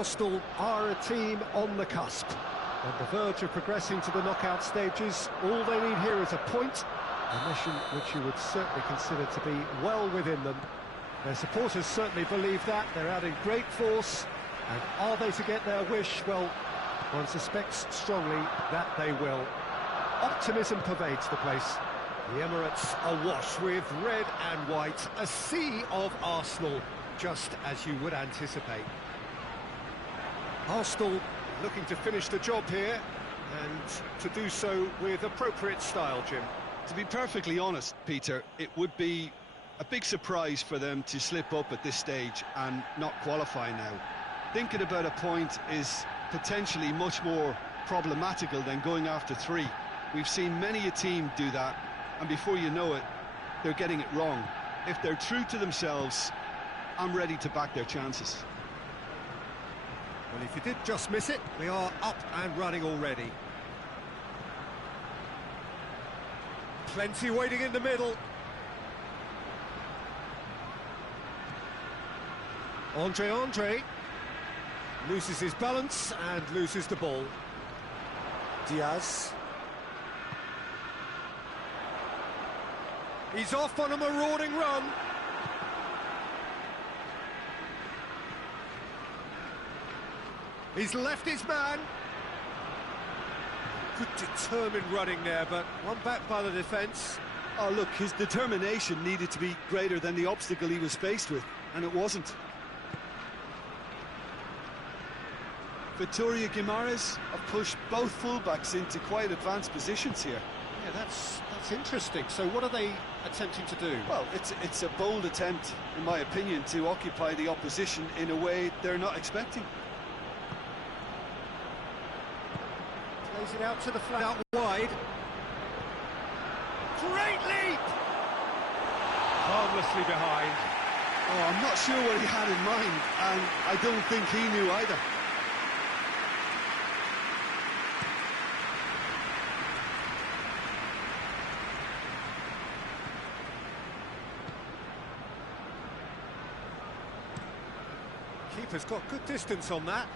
Arsenal are a team on the cusp, on the verge of progressing to the knockout stages. All they need here is a point, a mission which you would certainly consider to be well within them. Their supporters certainly believe that. They're adding great force, and are they to get their wish? Well, one suspects strongly that they will. Optimism pervades the place. The Emirates awash with red and white, a sea of Arsenal, just as you would anticipate. Arsenal looking to finish the job here, and to do so with appropriate style, Jim. To be perfectly honest, Peter, it would be a big surprise for them to slip up at this stage and not qualify now. Thinking about a point is potentially much more problematical than going after 3. We've seen many a team do that, and before you know it, they're getting it wrong. If they're true to themselves, I'm ready to back their chances. Well, if you did just miss it, we are up and running already. Plenty waiting in the middle. Andre loses his balance and loses the ball. Diaz. He's off on a marauding run. He's left his man. Good determined running there, but one back by the defence. Oh, look, his determination needed to be greater than the obstacle he was faced with, and it wasn't. Vitória Guimarães have pushed both fullbacks into quite advanced positions here. Yeah, that's interesting. So what are they attempting to do? Well, it's a bold attempt, in my opinion, to occupy the opposition in a way they're not expecting. Plays it out to the flat, out wide. Great leap! Harmlessly behind. Oh, I'm not sure what he had in mind, and I don't think he knew either. Keeper's got good distance on that.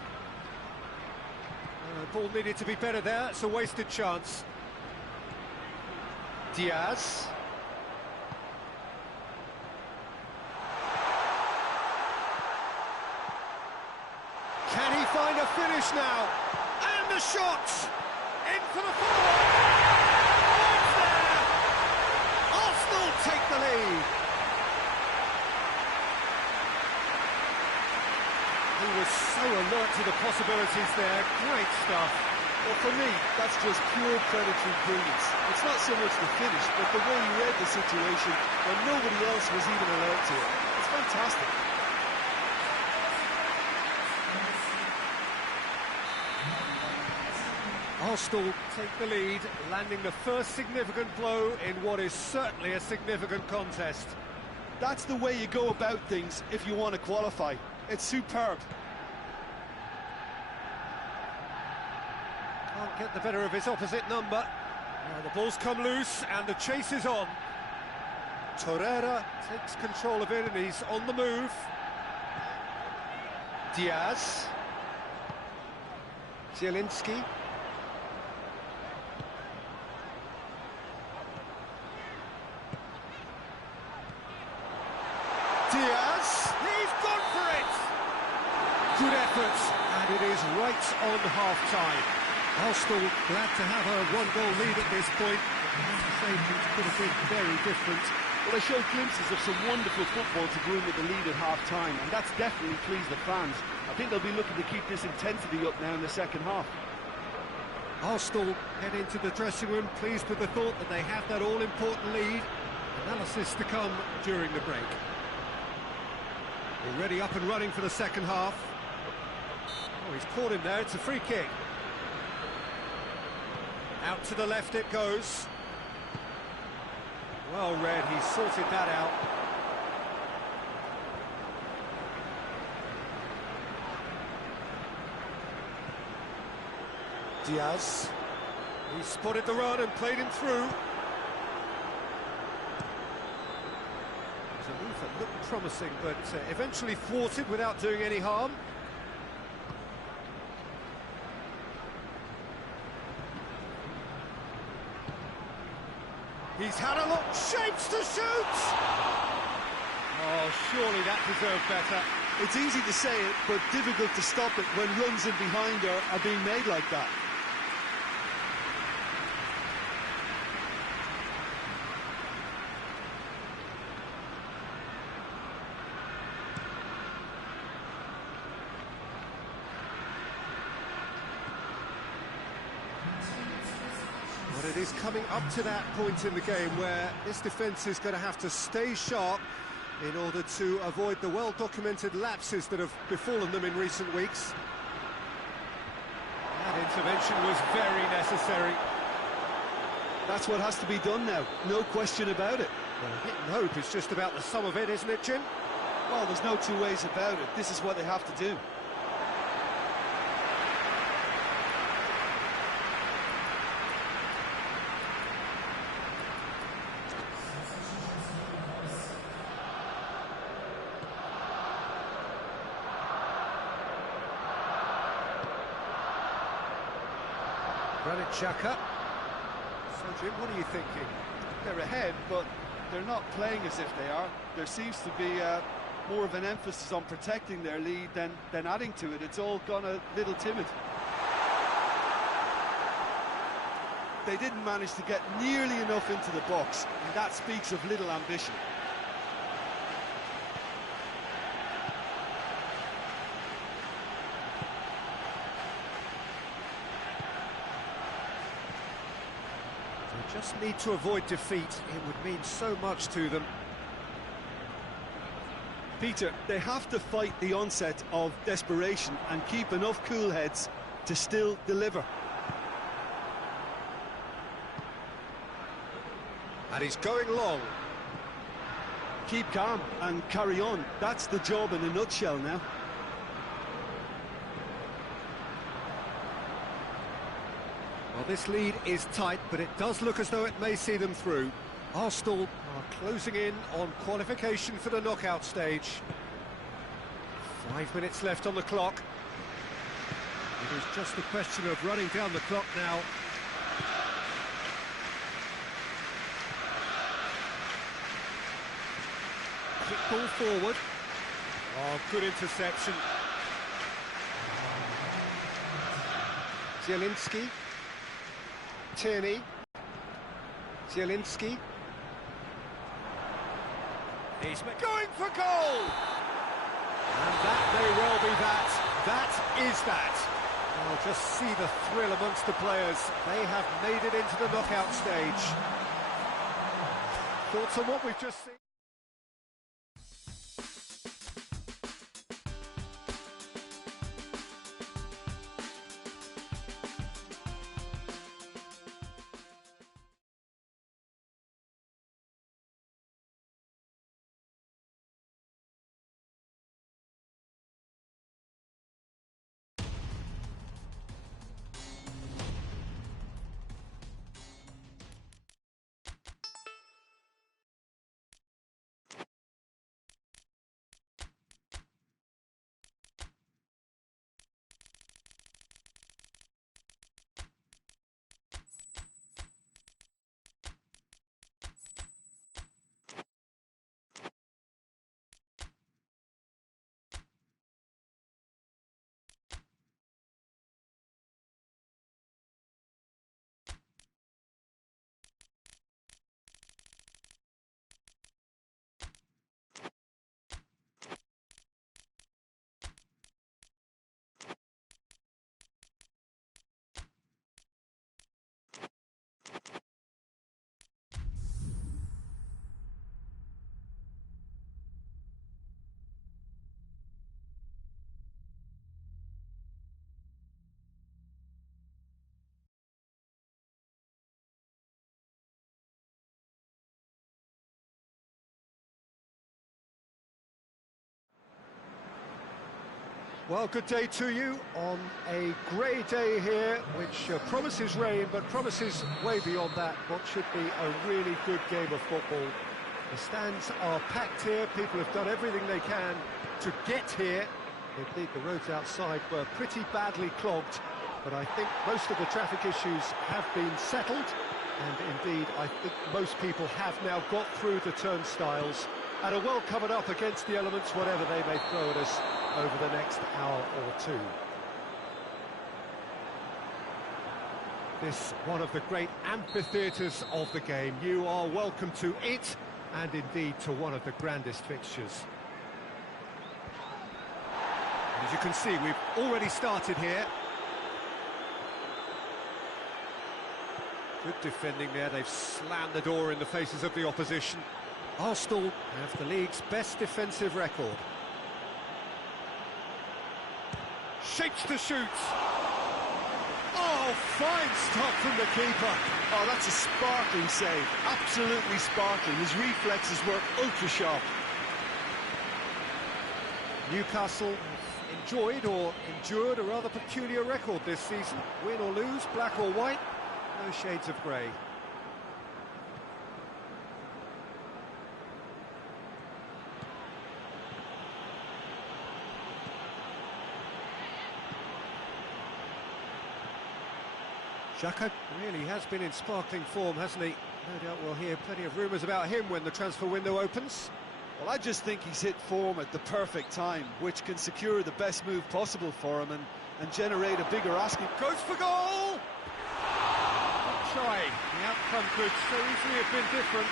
Ball needed to be better there. It's a wasted chance. Diaz. Can he find a finish now? And the shot! In for the forward! It's there! Arsenal take the lead! He was so alert to the possibilities there. Great stuff. Well, for me, that's just pure predatory brilliance. It's not so much the finish, but the way he read the situation when nobody else was even alert to it. It's fantastic. Arsenal take the lead, landing the first significant blow in what is certainly a significant contest. That's the way you go about things if you want to qualify. It's superb. Can't get the better of his opposite number. Now the ball's come loose and the chase is on. Torreira takes control of it and he's on the move. Diaz. Zielinski. Diaz. He's gone for it. Good effort, and it is right on half-time. Arsenal glad to have a one-goal lead at this point. I have to say things could have been very different. Well, they showed glimpses of some wonderful football to go in with the lead at half-time, and that's definitely pleased the fans. I think they'll be looking to keep this intensity up now in the second half. Arsenal head into the dressing room pleased with the thought that they have that all-important lead. Analysis to come during the break. Already up and running for the second half. Oh, he's caught him there, it's a free kick. Out to the left it goes. Well read, he sorted that out. Diaz. He spotted the run and played him through. It was a move that looked promising, but eventually thwarted without doing any harm. He's had a look, shapes to shoot! Oh, surely that deserved better. It's easy to say it, but difficult to stop it when runs in behind are being made like that. But it is coming up to that point in the game where this defence is going to have to stay sharp in order to avoid the well-documented lapses that have befallen them in recent weeks. That intervention was very necessary. That's what has to be done now, no question about it. Well, hit and hope is just about the sum of it, isn't it, Jim? Well, there's no two ways about it. This is what they have to do. Granit Xhaka. So, Jim, what are you thinking? They're ahead, but they're not playing as if they are. There seems to be more of an emphasis on protecting their lead than adding to it. It's all gone a little timid. They didn't manage to get nearly enough into the box, and that speaks of little ambition. They just need to avoid defeat. It would mean so much to them. Peter, they have to fight the onset of desperation and keep enough cool heads to still deliver. And he's going long. Keep calm and carry on. That's the job in a nutshell now. Well, this lead is tight, but it does look as though it may see them through. Arsenal are closing in on qualification for the knockout stage. 5 minutes left on the clock. It is just a question of running down the clock now. Kick ball forward. Oh, good interception. Zielinski. Tierney. Zielinski. He's going for goal! And that may well be that. That is that. Oh, just see the thrill amongst the players. They have made it into the knockout stage. Thoughts on what we've just seen? Well, good day to you on a grey day here, which promises rain, but promises way beyond that what should be a really good game of football. The stands are packed here, people have done everything they can to get here. Indeed, the roads outside were pretty badly clogged, but I think most of the traffic issues have been settled, And indeed, I think most people have now got through the turnstiles and are well covered up against the elements, whatever they may throw at us over the next hour or two. This one of the great amphitheatres of the game. You are welcome to it, and indeed to one of the grandest fixtures. And as you can see, we've already started here. Good defending there, they've slammed the door in the faces of the opposition. Arsenal have the league's best defensive record. Shapes to shoot. Oh, fine stop from the keeper. Oh, that's a sparkling save, absolutely sparkling. His reflexes were ultra-sharp. Newcastle have enjoyed or endured a rather peculiar record this season. Win or lose, black or white, no shades of grey. Xhaka really has been in sparkling form, hasn't he? No doubt we'll hear plenty of rumours about him when the transfer window opens. Well, I just think he's hit form at the perfect time, which can secure the best move possible for him and generate a bigger asking. Goes for goal! Try. The outcome could so easily have been different.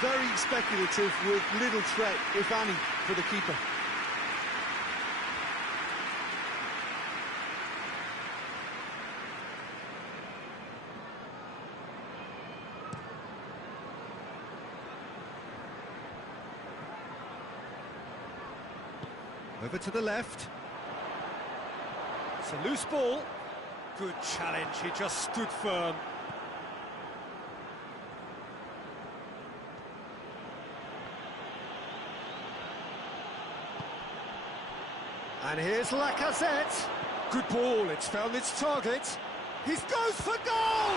Very speculative with little threat, if any, for the keeper. Over to the left. It's a loose ball. Good challenge, he just stood firm. And here's Lacazette. Good ball, it's found its target. He goes for goal!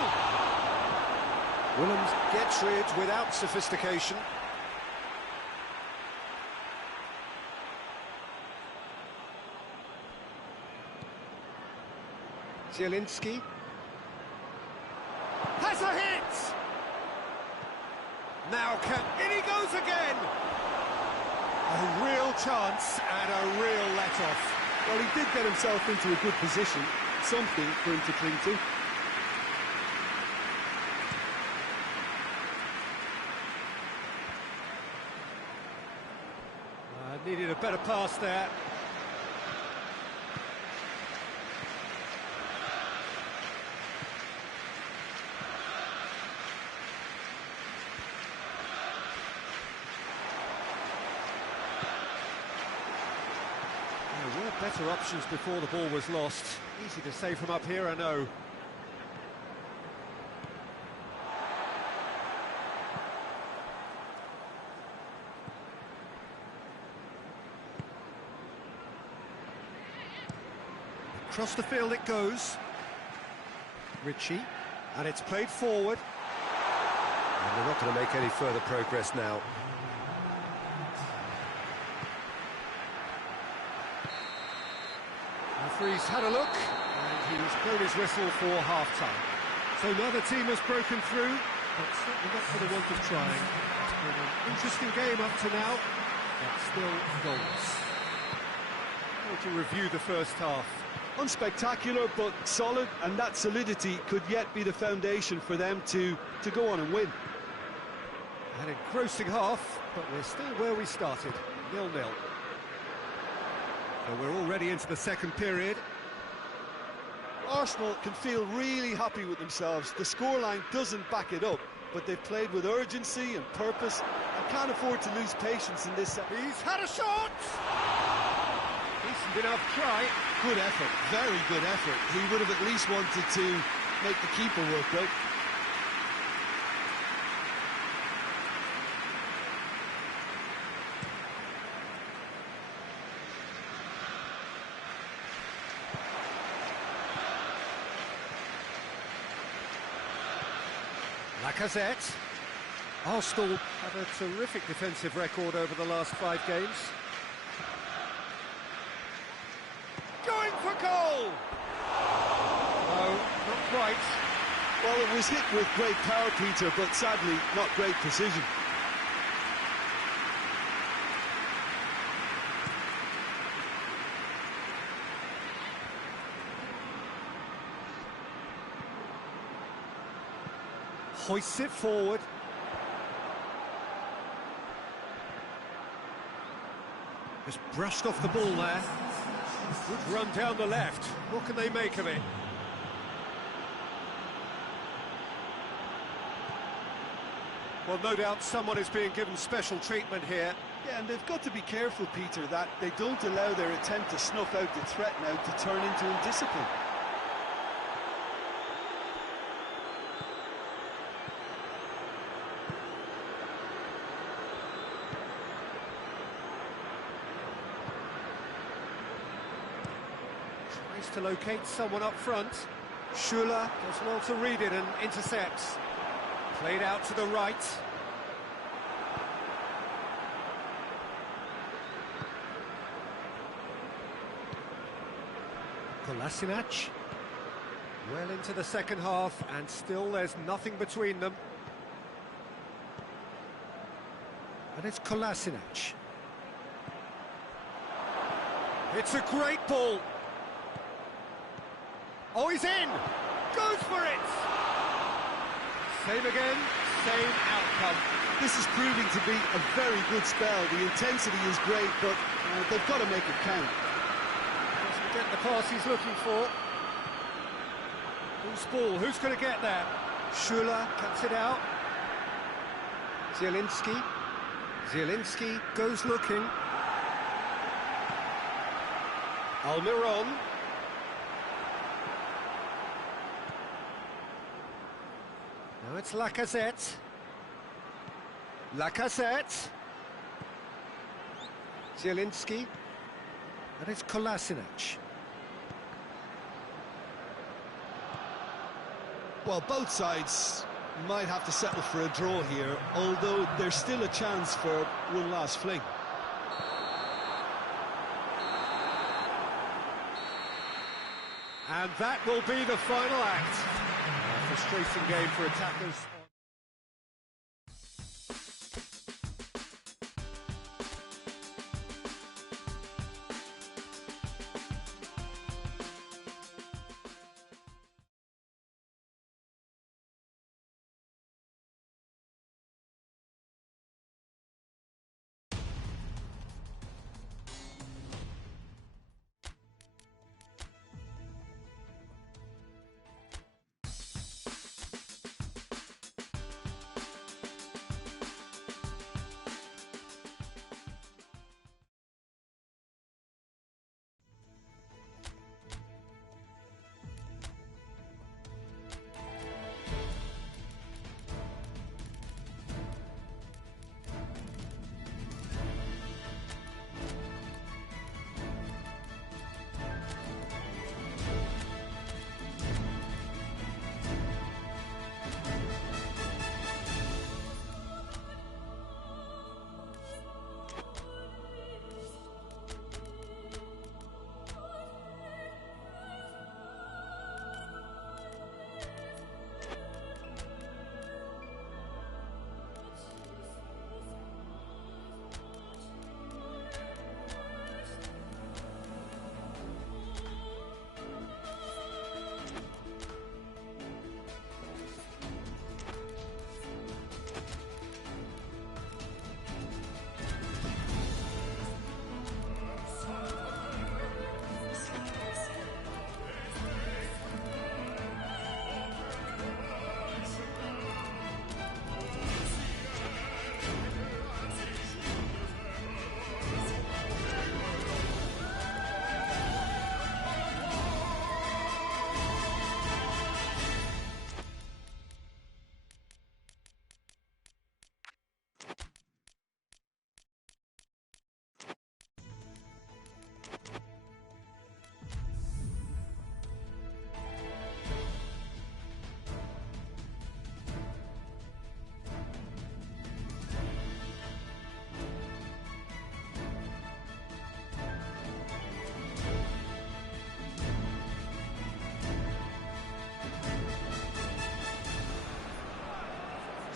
Willems gets rid without sophistication. Zielinski has a hit! Now in he goes again! A real chance and a real let-off. Well, he did get himself into a good position, something for him to cling to. Needed a better pass there. There were better options before the ball was lost. Easy to say from up here, I know. Across the field it goes. Ritchie, and it's played forward. And they're not going to make any further progress now. Referee's had a look, and he's blown his whistle for half-time. So neither team has broken through, but certainly not for the want of trying. It's been an interesting game up to now, but still goals. How would you review the first half? Unspectacular, but solid, and that solidity could yet be the foundation for them to go on and win. An engrossing half, but we're still where we started, 0-0. So we're already into the second period. Arsenal can feel really happy with themselves. The scoreline doesn't back it up, but they've played with urgency and purpose and can't afford to lose patience in this set. He's had a shot! Decent enough try. Good effort, very good effort. He would have at least wanted to make the keeper work, though. Lacazette. Arsenal have a terrific defensive record over the last 5 games. Going for goal! No, not quite. Well, it was hit with great power, Peter, but sadly not great precision. Hoists it forward. Just brushed off the ball there. Good run down the left. What can they make of it? Well, no doubt someone is being given special treatment here. Yeah, and they've got to be careful, Peter, that they don't allow their attempt to snuff out the threat now to turn into indiscipline. Tries to locate someone up front. Schuler does well to read it and intercepts. Played out to the right. Kolasinac. Well into the second half, and still there's nothing between them. And it's Kolasinac. It's a great ball. Oh, he's in! Goes for it! Same again, same outcome. This is proving to be a very good spell. The intensity is great, but they've got to make it count. Doesn't get the pass he's looking for. Loose ball, who's going to get there? Schuler cuts it out. Zielinski. Zielinski goes looking. Almiron. Now it's Lacazette. Lacazette. Zielinski. And it's Kolasinac. Well, both sides might have to settle for a draw here, although there's still a chance for one last fling. And that will be the final act. A frustrating game for attackers.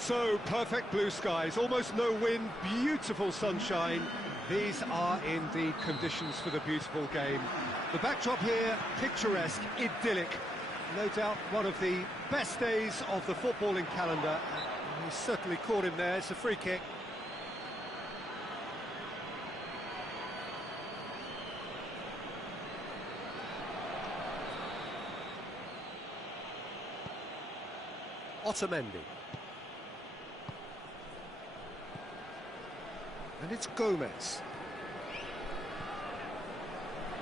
So, perfect blue skies, almost no wind, beautiful sunshine. These are indeed conditions for the beautiful game. The backdrop here, picturesque, idyllic. No doubt one of the best days of the footballing calendar. He's certainly caught him there, it's a free kick. Otamendi. And it's Gomez.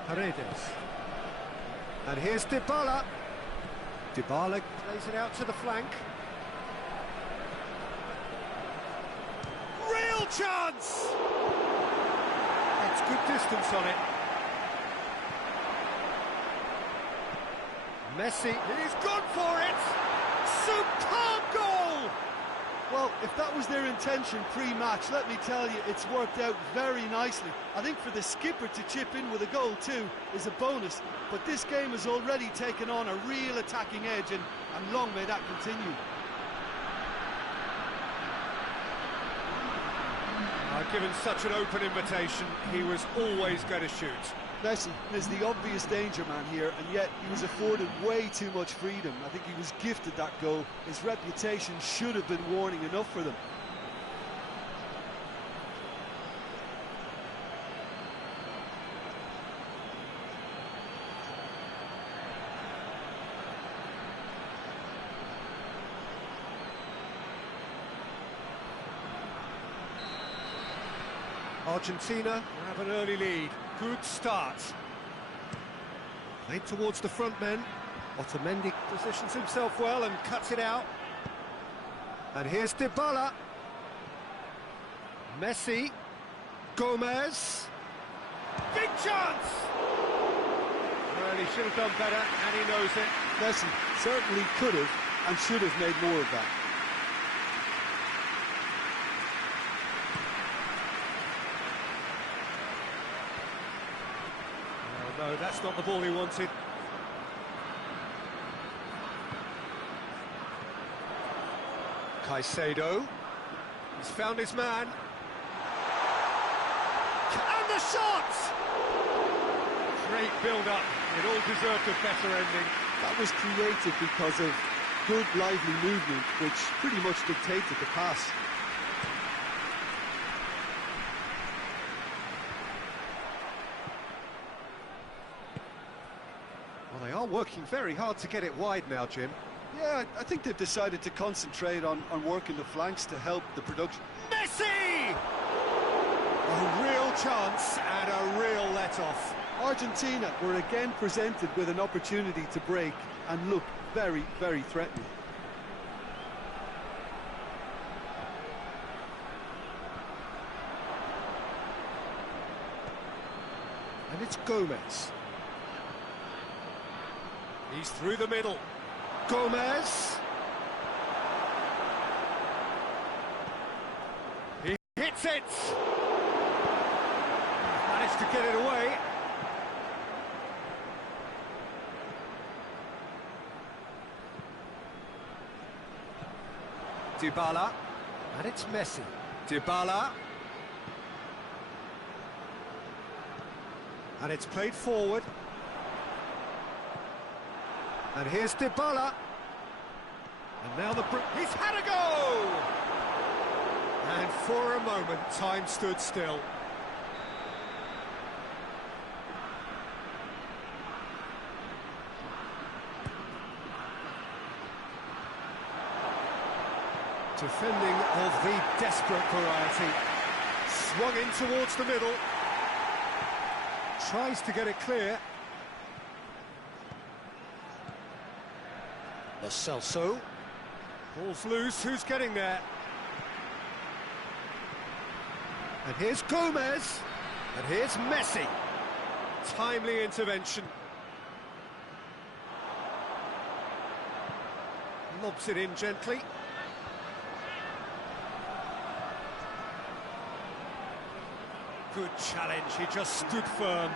Paredes. And here's Dybala. Dybala plays it out to the flank. Real chance! It's good distance on it. Messi, he's gone for it! Superb goal! Well, if that was their intention pre-match, let me tell you, it's worked out very nicely. I think for the skipper to chip in with a goal too is a bonus, but this game has already taken on a real attacking edge, and long may that continue. Given such an open invitation, he was always going to shoot. Messi is the obvious danger man here, and yet he was afforded way too much freedom. I think he was gifted that goal. His reputation should have been warning enough for them. Argentina have an early lead. Good start. Played towards the front men. Otamendi positions himself well and cuts it out. And here's Dybala. Messi. Gomez. Big chance! Well, he should have done better, and he knows it. Messi certainly could have and should have made more of that. No, that's not the ball he wanted. Caicedo. He's found his man. And the shot! Great build-up. It all deserved a better ending. That was created because of good, lively movement, which pretty much dictated the pass. Well, they are working very hard to get it wide now, Jim. Yeah, I think they've decided to concentrate on working the flanks to help the production. Messi! A real chance and a real let-off. Argentina were again presented with an opportunity to break and look very, very threatening. And it's Gomez. He's through the middle. Gomez. He hits it. Managed to get it away. Dybala. And it's Messi. Dybala. And it's played forward. And here's Dybala. And now he's had a go! And for a moment, time stood still. Defending of the desperate variety. Swung in towards the middle. Tries to get it clear. Lo Celso. Ball's loose, who's getting there? And here's Gomez. And here's Messi. Timely intervention. Lobs it in gently. Good challenge, he just stood firm.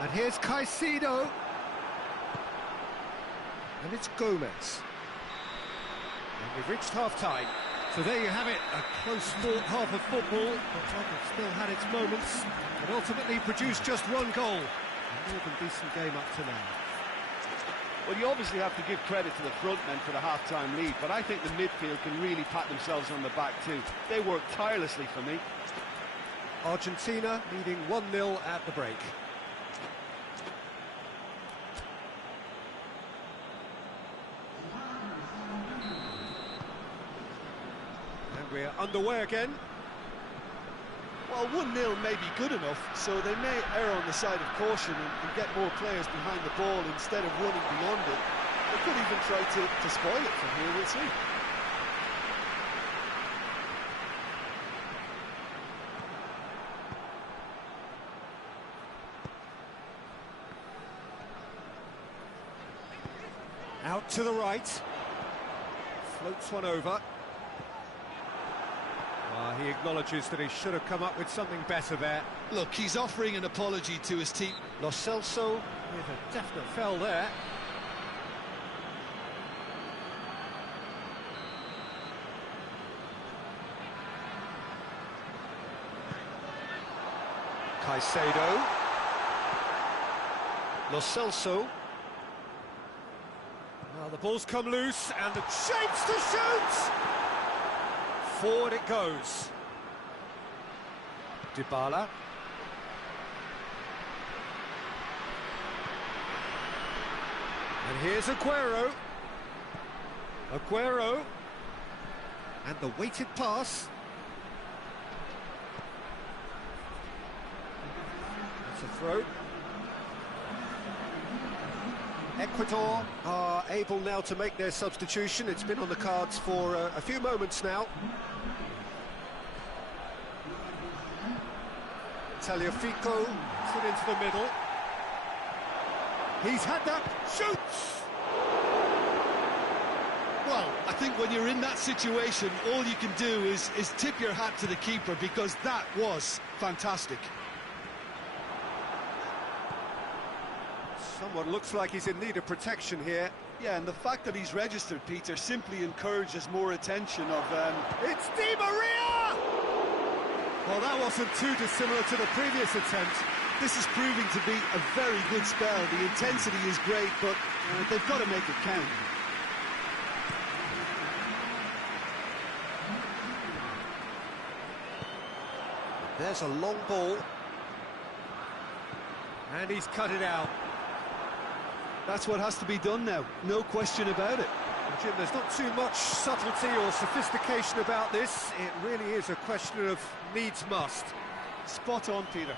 And here's Caicedo. And it's Gomez. And we've reached half-time. So there you have it, a close-fought half of football, but one that still had its moments, but ultimately produced just one goal. A more than decent game up to now. Well, you obviously have to give credit to the front men for the half-time lead, but I think the midfield can really pat themselves on the back too. They worked tirelessly for me. Argentina leading 1-0 at the break. And we're underway again. Well, 1-0 may be good enough, so they may err on the side of caution and get more players behind the ball instead of running beyond it. They could even try to spoil it from here, we'll see. Out to the right. Floats one over. He acknowledges that he should have come up with something better there. Look, he's offering an apology to his team. Lo Celso with a definite foul there. Caicedo. Lo Celso. Well, the ball's come loose and the chance to shoot! Forward it goes. Dybala. And here's Aguero. Aguero. And the weighted pass. That's a throw. Ecuador are able now to make their substitution. It's been on the cards for a few moments now. Tagliafico sit into the middle. He's had that, shoots! Well, I think when you're in that situation, all you can do is tip your hat to the keeper, because that was fantastic. Someone looks like he's in need of protection here. Yeah, and the fact that he's registered, Peter, simply encourages more attention of... It's Di Maria! Well, that wasn't too dissimilar to the previous attempt. This is proving to be a very good spell. The intensity is great, but they've got to make it count. There's a long ball. And he's cut it out. That's what has to be done now, no question about it. Jim, there's not too much subtlety or sophistication about this. It really is a question of needs must. Spot on, Peter.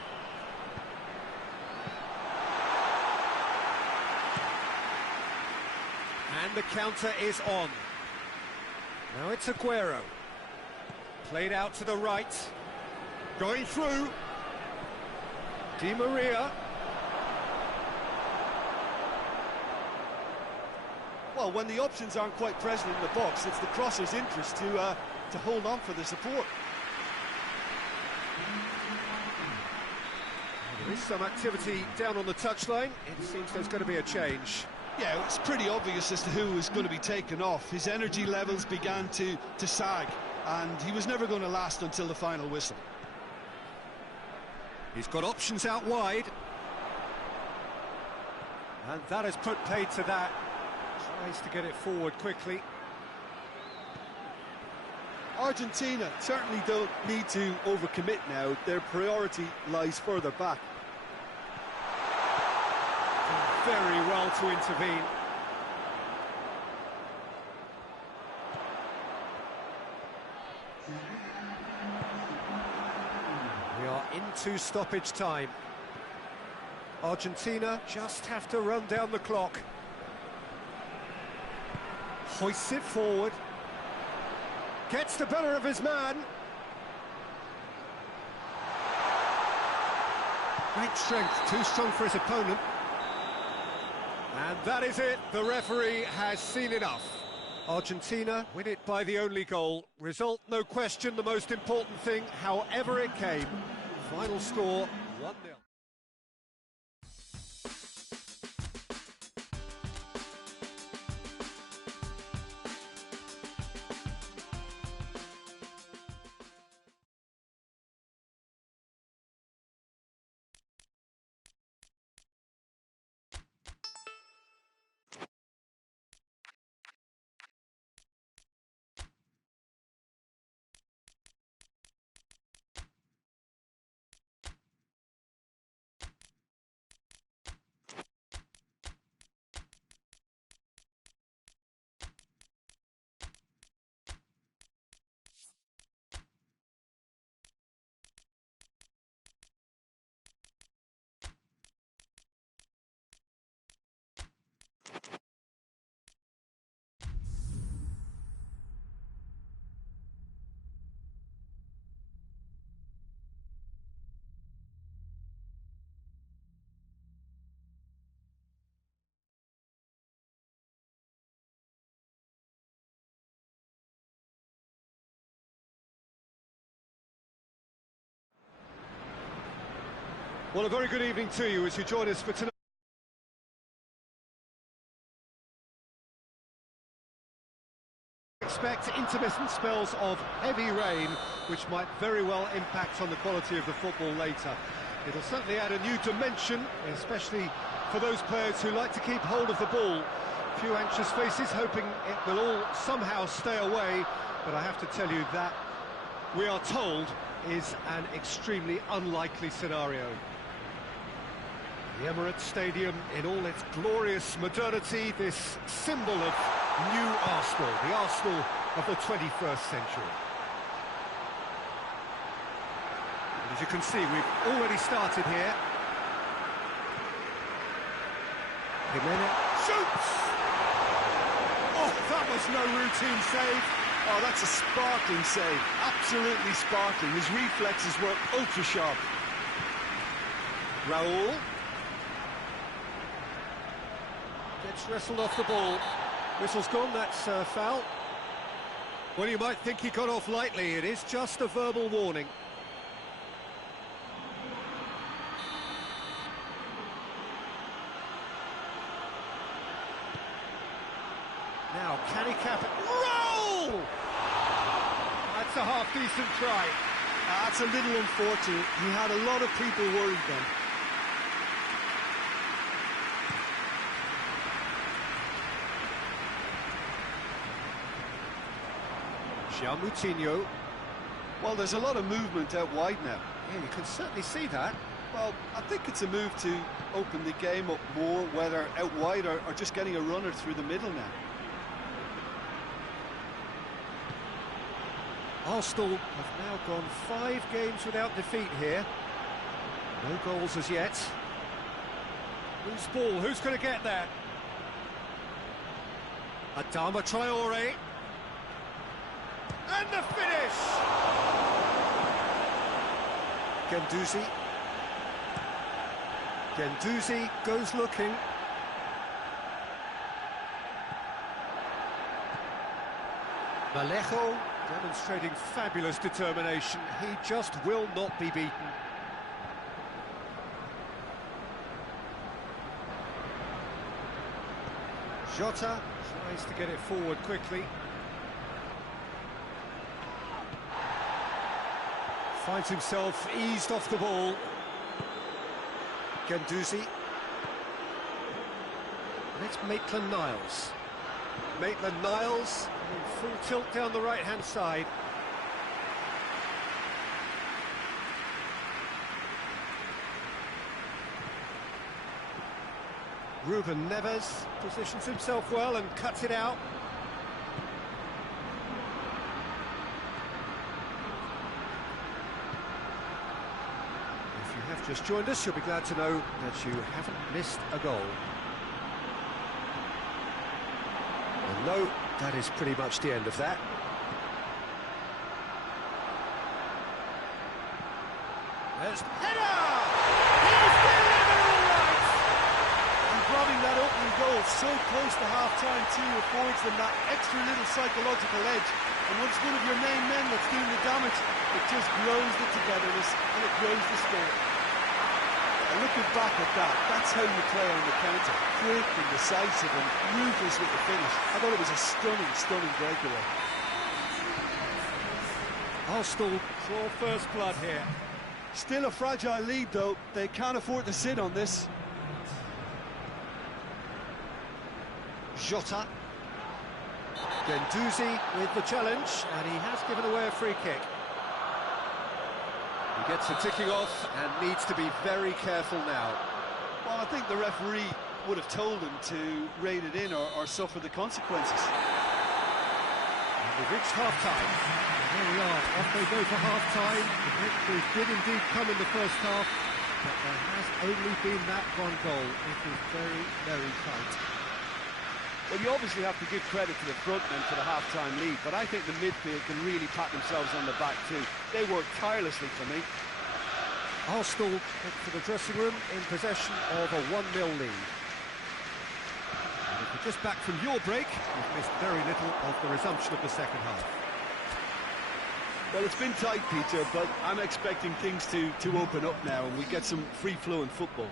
And the counter is on. Now it's Aguero. Played out to the right. Going through. Di Maria. Well, when the options aren't quite present in the box, it's the crosser's interest to hold on for the support. There is some activity down on the touchline. It seems there's going to be a change. Yeah, it's pretty obvious as to who was going to be taken off. His energy levels began to sag, and he was never going to last until the final whistle. He's got options out wide. And that has put paid to that. Tries to get it forward quickly. Argentina certainly don't need to overcommit now. Their priority lies further back. Very well to intervene. We are into stoppage time. Argentina just have to run down the clock. Hoists it forward. Gets the better of his man. Great strength, too strong for his opponent. And that is it, the referee has seen enough. Argentina win it by the only goal. Result, no question, the most important thing, however it came. Final score, 1-0. Well, a very good evening to you as you join us for tonight. Expect intermittent spells of heavy rain, which might very well impact on the quality of the football later. It'll certainly add a new dimension, especially for those players who like to keep hold of the ball. A few anxious faces hoping it will all somehow stay away, but I have to tell you that we are told is an extremely unlikely scenario. The Emirates Stadium in all its glorious modernity, this symbol of new Arsenal, the Arsenal of the 21st century. And as you can see, we've already started here. Jimenez shoots! Oh, that was no routine save. Oh, that's a sparkling save, absolutely sparkling. His reflexes were ultra-sharp. Raul gets wrestled off the ball. Whistle's gone, that's a foul. Well, you might think he got off lightly. It is just a verbal warning. Now, can he cap it? Roll! That's a half-decent try. That's a little unfortunate. He had a lot of people worried then. João Moutinho. Well, there's a lot of movement out wide now. Yeah, you can certainly see that. Well, I think it's a move to open the game up more, whether out wide or just getting a runner through the middle now. Arsenal have now gone 5 games without defeat here. No goals as yet. Loose ball, who's going to get that? Adama Traore. And the finish! Guendouzi. Guendouzi goes looking. Vallejo demonstrating fabulous determination. He just will not be beaten. Jota tries to get it forward quickly. Finds himself eased off the ball. Guendouzi. And it's Maitland-Niles. Maitland-Niles in full tilt down the right-hand side. Ruben Neves positions himself well and cuts it out. If you have just joined us, you'll be glad to know that you haven't missed a goal. And no, that is pretty much the end of that. There's header! He's delivered all right! And grabbing that opening goal so close to half-time too affords them that extra little psychological edge. And once one of your main men that's doing the damage, it just grows the togetherness and it grows the spirit. And looking back at that, that's how you play on the counter. Quick and decisive and ruthless with the finish. I thought it was a stunning, stunning breakaway. Arsenal draw first blood here. Still a fragile lead though, they can't afford to sit on this. Jota. Guendouzi with the challenge, and he has given away a free kick. He gets the ticking off and needs to be very careful now. Well, I think the referee would have told him to rein it in or suffer the consequences. And we've reached half-time. There we are, off they go for half-time. The breakthroughs did indeed come in the first half, but there has only been that one goal. It was very, very tight. Well, you obviously have to give credit to the front men for the half-time lead, but I think the midfield can really pat themselves on the back too. They worked tirelessly for me. Arsenal head for the dressing room in possession of a 1-0 lead. And if you're just back from your break, you've missed very little of the resumption of the second half. Well, it's been tight, Peter, but I'm expecting things to open up now and we get some free-flowing football.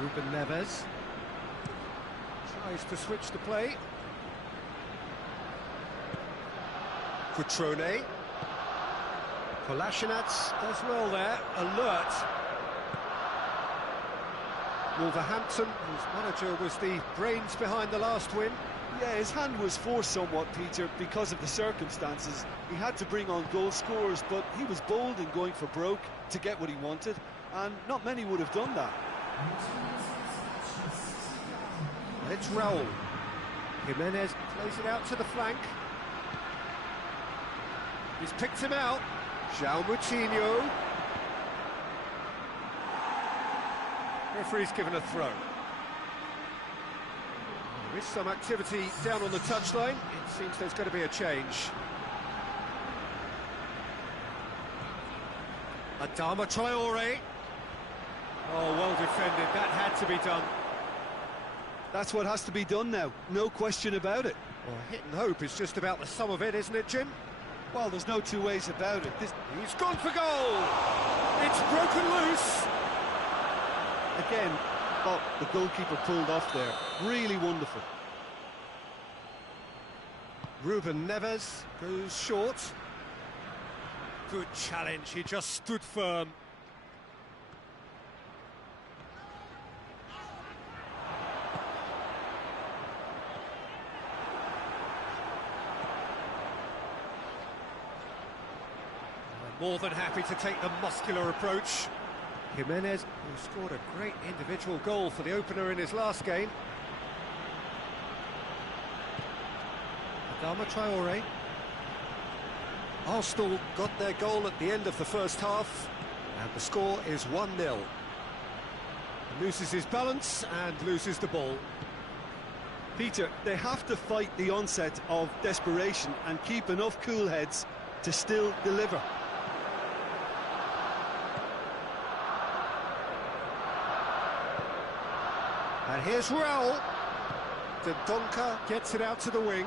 Ruben Neves tries to switch the play. Cutrone. Kolasinac does well there, alert. Wolverhampton, whose manager was the brains behind the last win. Yeah, his hand was forced somewhat, Peter, because of the circumstances. He had to bring on goal scorers, but he was bold in going for broke to get what he wanted, and not many would have done that. It's Raul. Jimenez plays it out to the flank. He's picked him out. João Moutinho. Referee's given a throw. There is some activity down on the touchline. It seems there's going to be a change. Adama Traore. Oh, well defended. That had to be done. That's what has to be done now, no question about it. Well, hit and hope is just about the sum of it, isn't it, Jim? Well, there's no two ways about it. He's gone for goal! It's broken loose! Again, oh, the goalkeeper pulled off there. Really wonderful. Ruben Neves goes short. Good challenge, he just stood firm. More than happy to take the muscular approach. Jimenez, who scored a great individual goal for the opener in his last game. Adama Traore. Arsenal got their goal at the end of the first half, and the score is 1-0. He loses his balance and loses the ball. Peter, they have to fight the onset of desperation and keep enough cool heads to still deliver. And here's Raul. Dendoncker gets it out to the wing.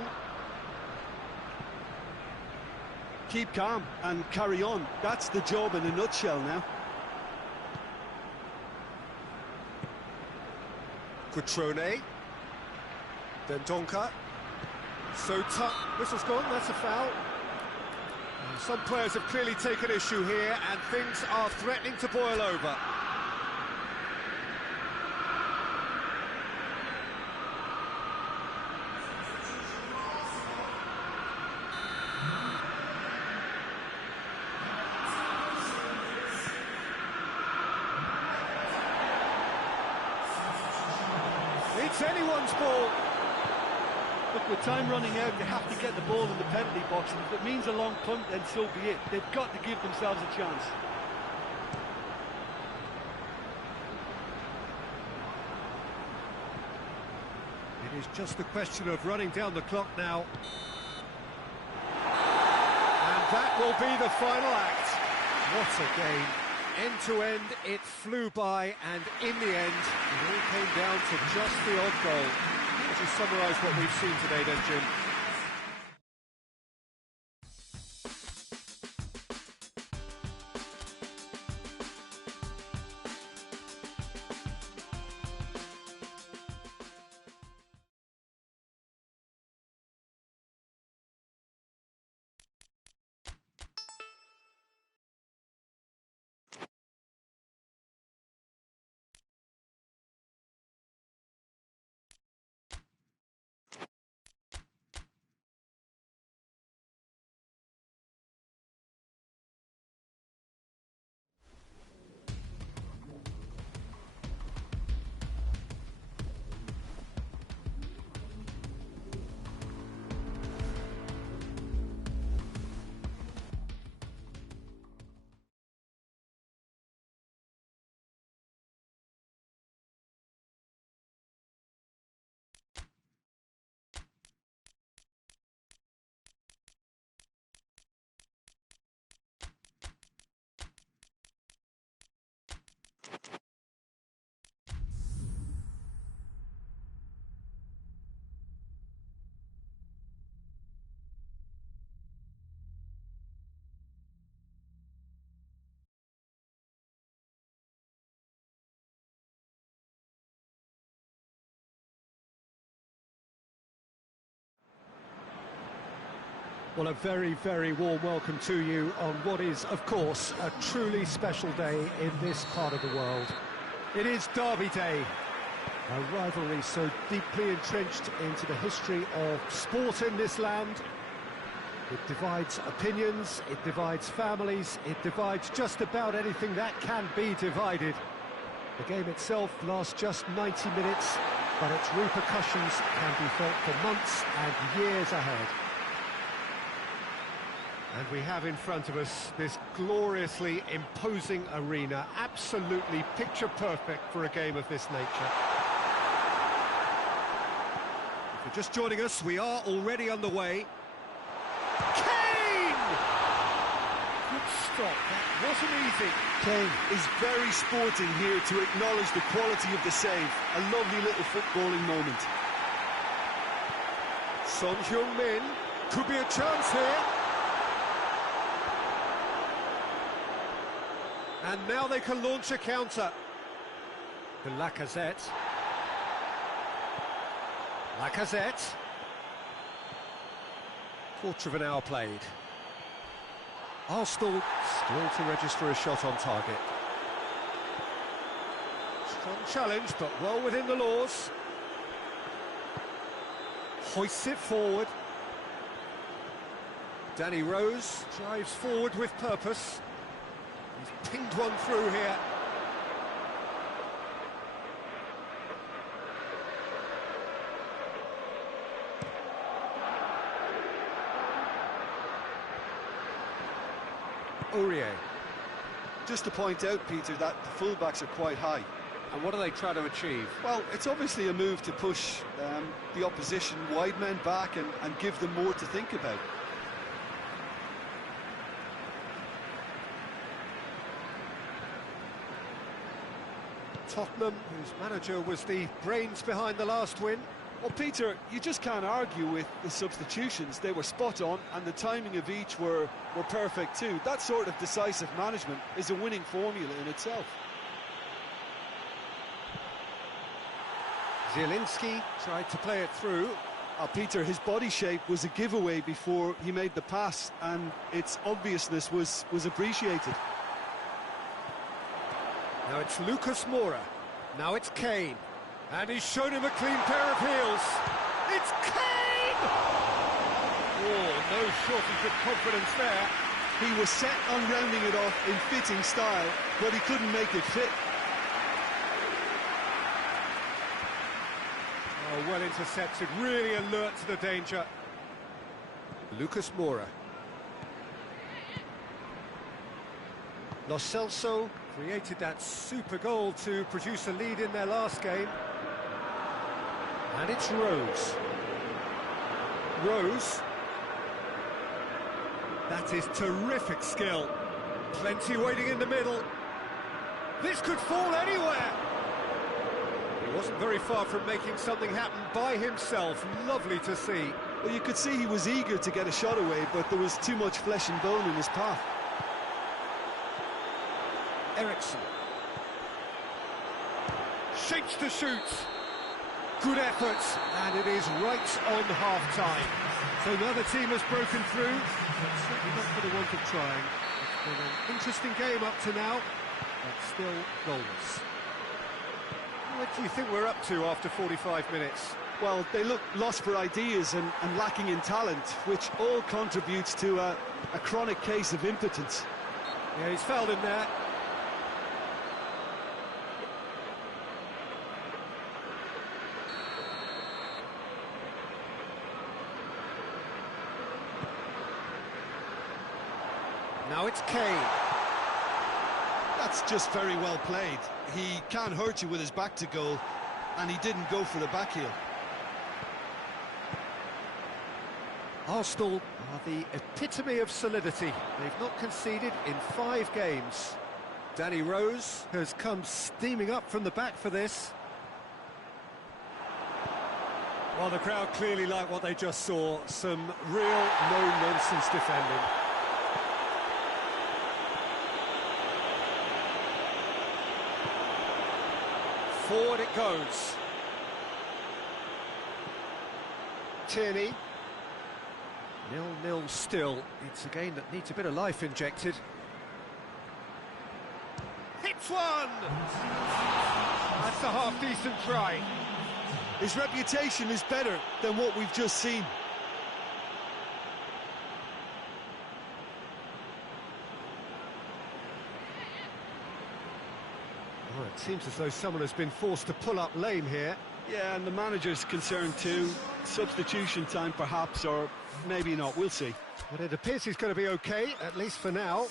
Keep calm and carry on. That's the job in a nutshell now. Cutrone. Dendoncker. So tough. Whistle's gone, that's a foul. Some players have clearly taken issue here, and things are threatening to boil over. It's anyone's ball. Look, with time running out, they have to get the ball in the penalty box, and if it means a long punt, then so be it. They've got to give themselves a chance. It is just a question of running down the clock now. And that will be the final act. What a game. End to end, it flew by, and in the end, it all came down to just the odd goal. How would you summarise what we've seen today then, Jim? Well, a very, very warm welcome to you on what is, of course, a truly special day in this part of the world. It is Derby Day, a rivalry so deeply entrenched into the history of sport in this land. It divides opinions, it divides families, it divides just about anything that can be divided. The game itself lasts just 90 minutes, but its repercussions can be felt for months and years ahead. And we have in front of us this gloriously imposing arena, absolutely picture perfect for a game of this nature. If you're just joining us, we are already underway. Kane! Good stop, that wasn't easy. Kane is very sporting here to acknowledge the quality of the save. A lovely little footballing moment. Son Heung-min, could be a chance here. And now they can launch a counter. The Lacazette. Quarter of an hour played. Arsenal still to register a shot on target. Strong challenge, but well within the laws. Hoists it forward. Danny Rose drives forward with purpose. He's pinged one through here. Aurier. Just to point out, Peter, that the fullbacks are quite high. And what are they trying to achieve? Well, it's obviously a move to push the opposition wide men back and give them more to think about. Tottenham, whose manager was the brains behind the last win. Well, Peter, you just can't argue with the substitutions. They were spot on, and the timing of each were perfect too. That sort of decisive management is a winning formula in itself. Zielinski tried to play it through. Peter, his body shape was a giveaway before he made the pass, and its obviousness was appreciated. Now it's Lucas Moura. Now it's Kane. And he's shown him a clean pair of heels. It's Kane! Oh, no shortage of confidence there. He was set on rounding it off in fitting style, but he couldn't make it fit. Oh, well intercepted, really alert to the danger. Lucas Moura. Lo Celso created that super goal to produce a lead in their last game. And it's Rose. Rose. That is terrific skill. Plenty waiting in the middle. This could fall anywhere. He wasn't very far from making something happen by himself. Lovely to see. Well, you could see he was eager to get a shot away, but there was too much flesh and bone in his path. Eriksson. Shapes to shoot. Good effort, and it is right on half-time. So another team has broken through, but certainly not for the want of trying. It's been an interesting game up to now, but still goalless. What do you think we're up to after 45 minutes? Well, they look lost for ideas and lacking in talent, which all contributes to a chronic case of impotence. Yeah, he's fouled him there. Now it's Kane. That's just very well played. He can't hurt you with his back to goal, and he didn't go for the back heel. Arsenal are the epitome of solidity. They've not conceded in 5 games. Danny Rose has come steaming up from the back for this. Well, the crowd clearly like what they just saw. Some real no-nonsense defending. Forward it goes. Tierney. 0-0 still. It's a game that needs a bit of life injected. Hits one! That's a half-decent try. His reputation is better than what we've just seen. Oh, it seems as though someone has been forced to pull up lame here. Yeah, and the manager's concerned too. Substitution time perhaps, or maybe not, we'll see. But it appears he's going to be okay, at least for now.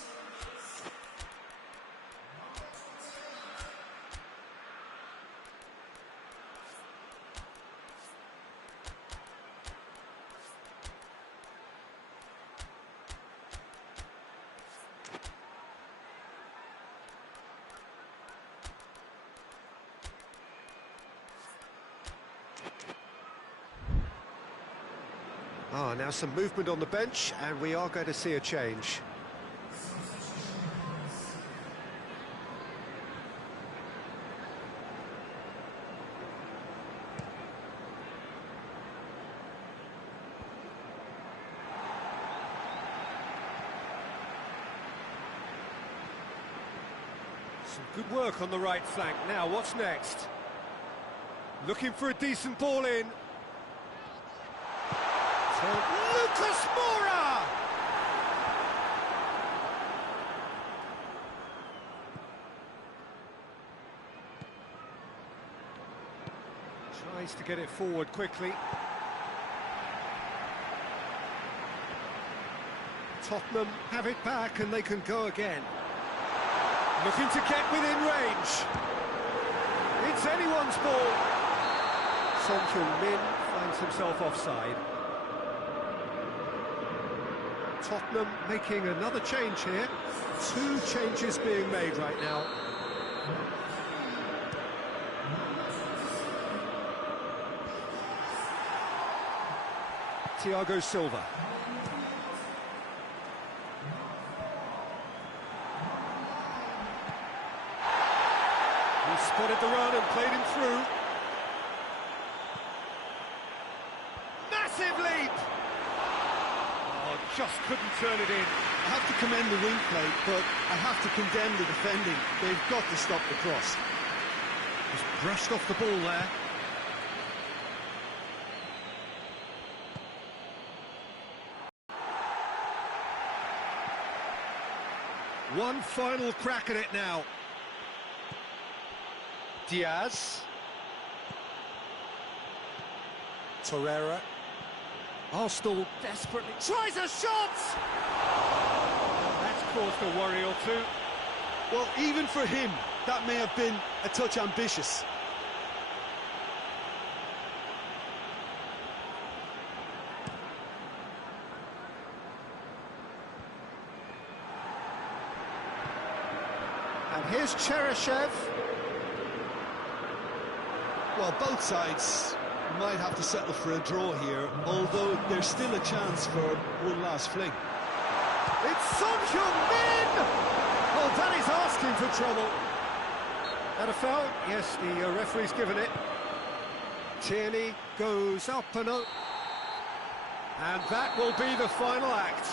Now some movement on the bench, and we are going to see a change. Some good work on the right flank. Now, what's next? Looking for a decent ball in. Lucas Moura! Tries to get it forward quickly. Tottenham have it back and they can go again. Looking to get within range. It's anyone's ball. Son Heung-min finds himself offside. Tottenham making another change here. 2 changes being made right now. Thiago Silva. He spotted the run and played him through. Massive leap! Just couldn't turn it in. I have to commend the wing play, but I have to condemn the defending. They've got to stop the cross. Just brushed off the ball there. One final crack at it now. Diaz. Torreira. Arsenal desperately tries a shot! That's caused a worry or two. Well, even for him, that may have been a touch ambitious. And here's Cheryshev. Well, both sides might have to settle for a draw here, although there's still a chance for one last fling. It's Son Heung-min! Oh, that is asking for trouble. And a foul? Yes, the referee's given it. Tierney goes up and up. And that will be the final act.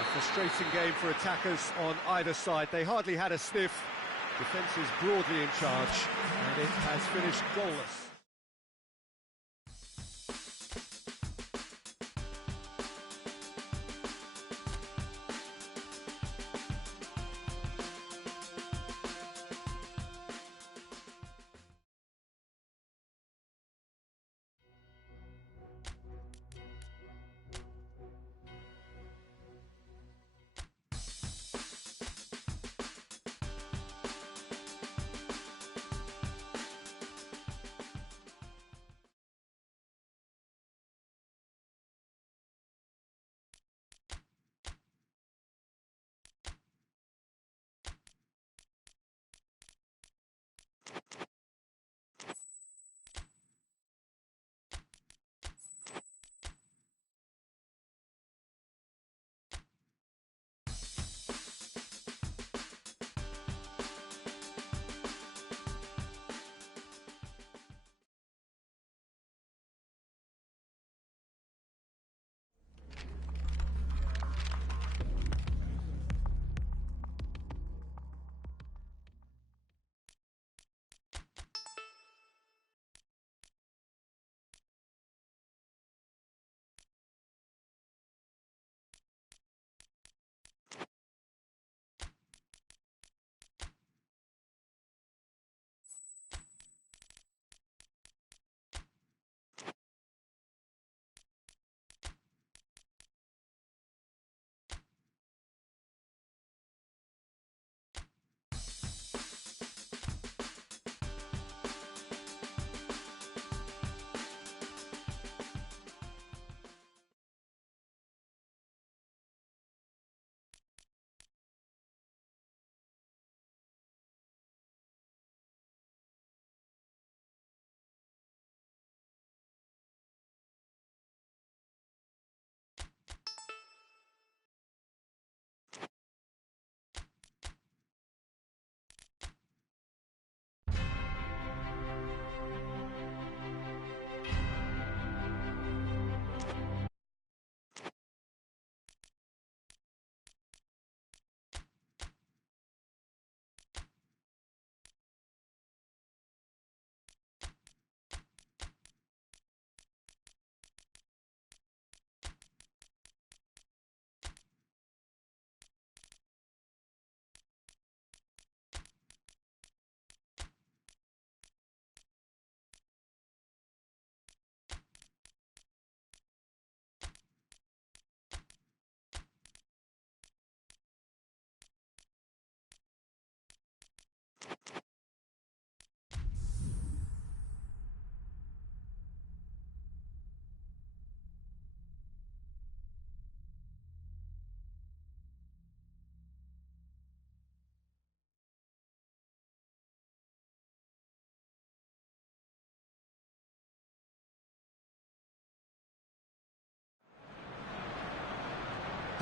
A frustrating game for attackers on either side. They hardly had a sniff. Defence is broadly in charge, and it has finished goalless.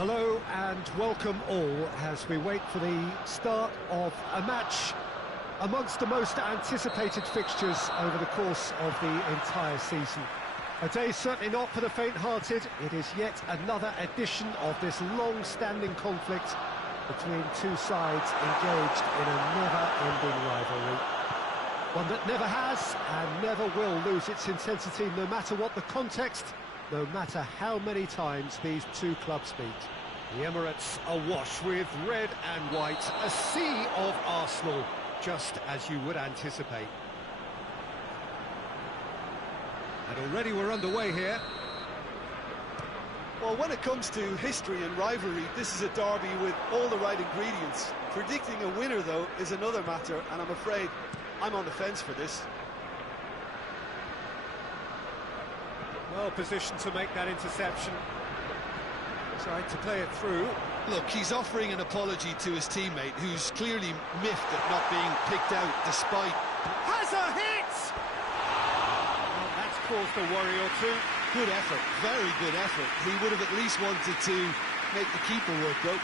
Hello and welcome all as we wait for the start of a match amongst the most anticipated fixtures over the course of the entire season. A day certainly not for the faint-hearted. It is yet another edition of this long-standing conflict between two sides engaged in a never-ending rivalry. One that never has and never will lose its intensity, no matter what the context, no matter how many times these two clubs meet. The Emirates awash with red and white, a sea of Arsenal, just as you would anticipate. And already we're underway here. Well, when it comes to history and rivalry, this is a derby with all the right ingredients. Predicting a winner, though, is another matter, and I'm afraid I'm on the fence for this. Well positioned to make that interception. Tried to play it through. Look, he's offering an apology to his teammate, who's clearly miffed at not being picked out despite... Has a hit! Well, that's caused a worry or two. Good effort, very good effort. He would have at least wanted to make the keeper work, though.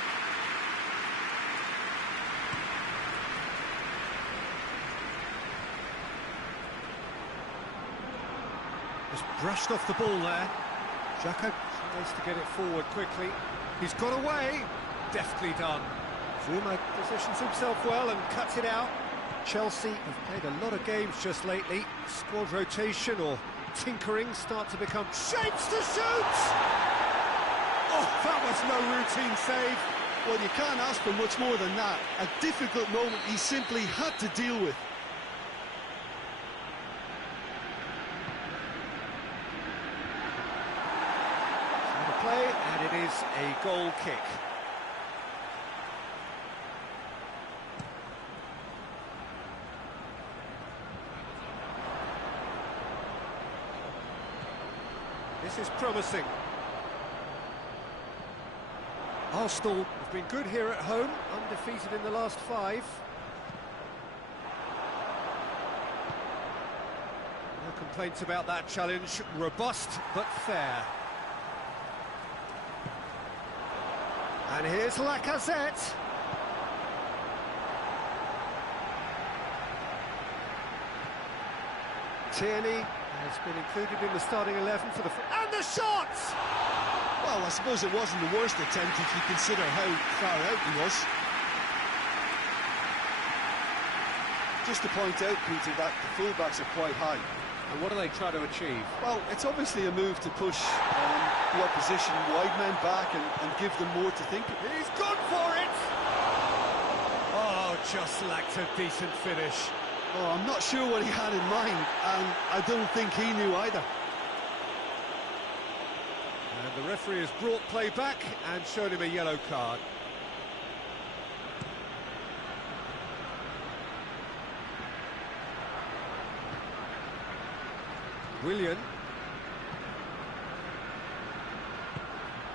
Just brushed off the ball there. Xhaka tries to get it forward quickly. He's got away. Deftly done. Zuma positions himself well and cuts it out. Chelsea have played a lot of games just lately. Squad rotation or tinkering start to become shapes to shoot! Oh, that was no routine save. Well, you can't ask for much more than that. A difficult moment he simply had to deal with. Play, and it is a goal kick. This is promising. Arsenal have been good here at home, undefeated in the last 5. No complaints about that challenge. Robust but fair. And here's Lacazette. Tierney has been included in the starting 11 for the... And the shot! Well, I suppose it wasn't the worst attempt if you consider how far out he was. Just to point out, Peter, that the fullbacks are quite high. And what do they try to achieve? Well, it's obviously a move to push the opposition wide men back and give them more to think of. He's gone for it! Oh, just lacked a decent finish. Oh, I'm not sure what he had in mind, and I don't think he knew either. And the referee has brought play back and showed him a yellow card. Willian.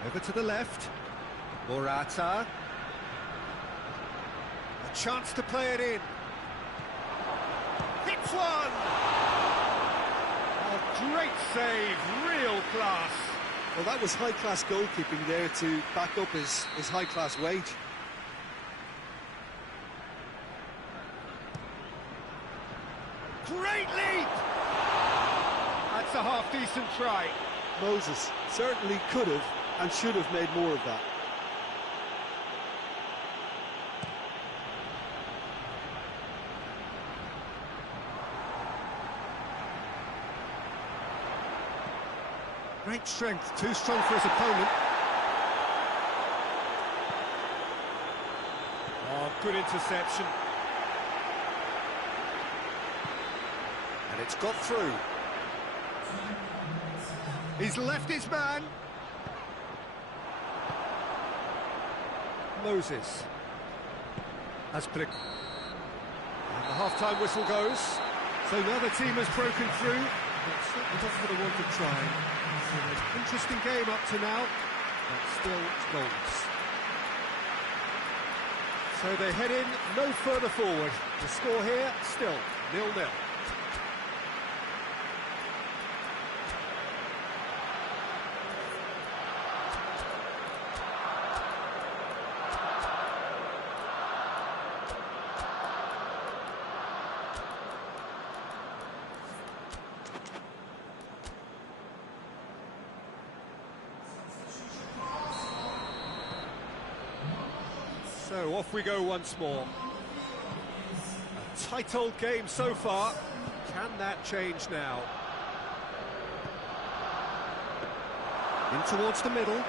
Over to the left. Morata. A chance to play it in. Hits one! A great save, real class. Well, that was high-class goalkeeping there to back up his high-class wage. Great leap! That's a half-decent try. Moses certainly could have and should have made more of that. Great strength, too strong for his opponent. Oh, good interception. And it's got through. He's left his man. Moses. Aspilicueta. And the half-time whistle goes. So now the team has broken through. But certainly not for the want of trying. An interesting game up to now, but still goals. So they head in no further forward. The score here still 0-0. So off we go once more. A tight old game so far. Can that change now? In towards the middle.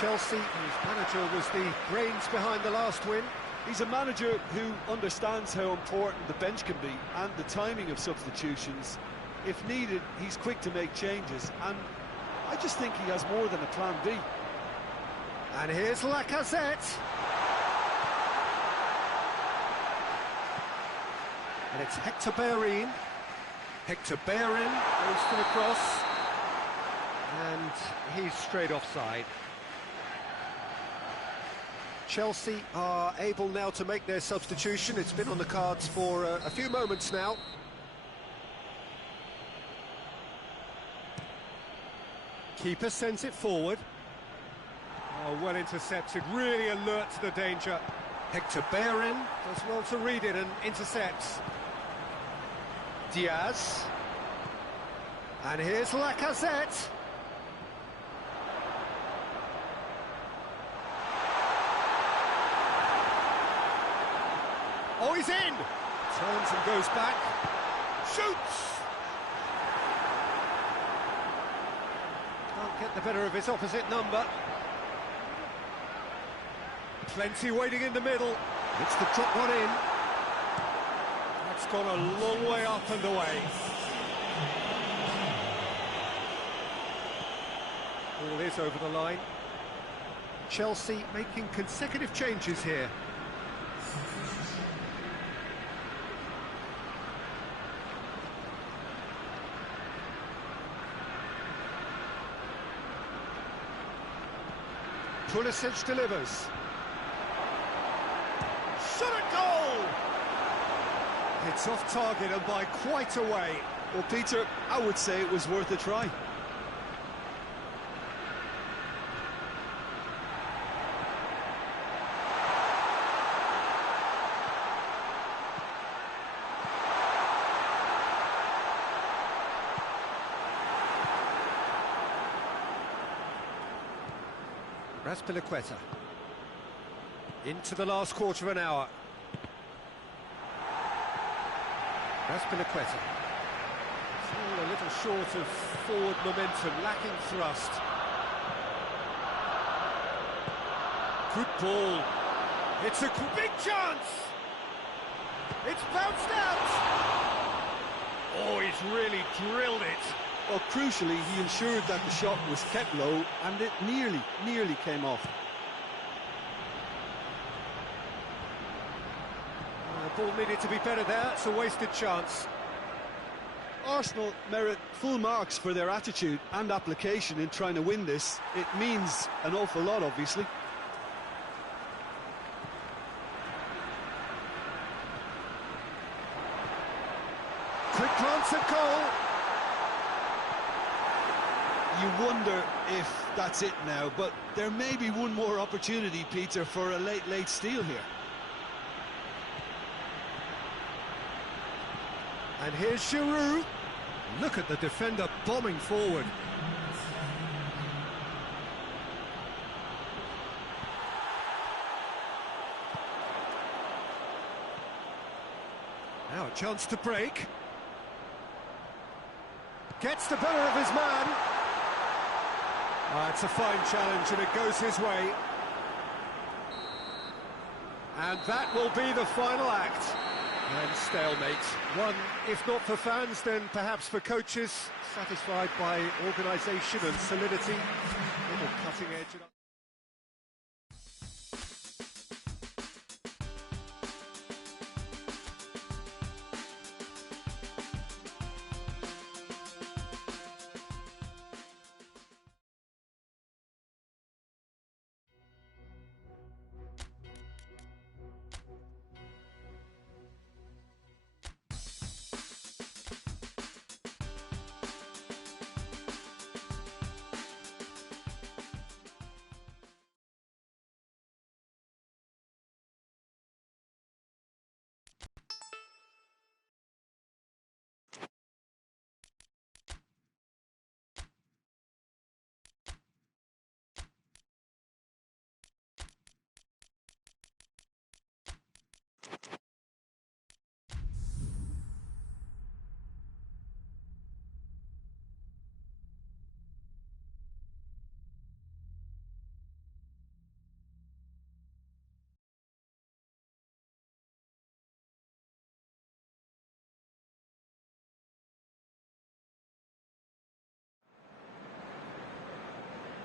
Chelsea, whose manager was the brains behind the last win. He's a manager who understands how important the bench can be and the timing of substitutions. If needed, he's quick to make changes, and I just think he has more than a plan B. And here's Lacazette. And it's Hector Bellerin. Hector Bellerin goes for the cross. And he's straight offside. Chelsea are able now to make their substitution. It's been on the cards for a few moments now. Keeper sends it forward. Oh, well intercepted, really alert to the danger. Hector Bellerin does well to read it and intercepts. Diaz. And here's Lacazette. Oh, he's in! Turns and goes back. Shoots! Can't get the better of his opposite number. Plenty waiting in the middle. It's to drop one in. That's gone a long way up and away. Ball is over the line. Chelsea making consecutive changes here. Pulisic delivers. Shot at goal! It's off target and by quite a way. Well, Peter, I would say it was worth a try. Azpilicueta. Into the last quarter of an hour. Azpilicueta. Still a little short of forward momentum, lacking thrust. Good ball. It's a big chance! It's bounced out! Oh, he's really drilled it. Well, crucially, he ensured that the shot was kept low and it nearly came off. The ball needed to be better there, it's a wasted chance. Arsenal merit full marks for their attitude and application in trying to win this. It means an awful lot, obviously. Quick glance at goal. You wonder if that's it now, but there may be one more opportunity, Peter, for a late steal here. And here's Giroud. Look at the defender bombing forward. Now a chance to break. Gets the better of his man. It's a fine challenge and it goes his way. And that will be the final act. And stalemate. One, if not for fans, then perhaps for coaches, satisfied by organisation and solidity. Little cutting edge.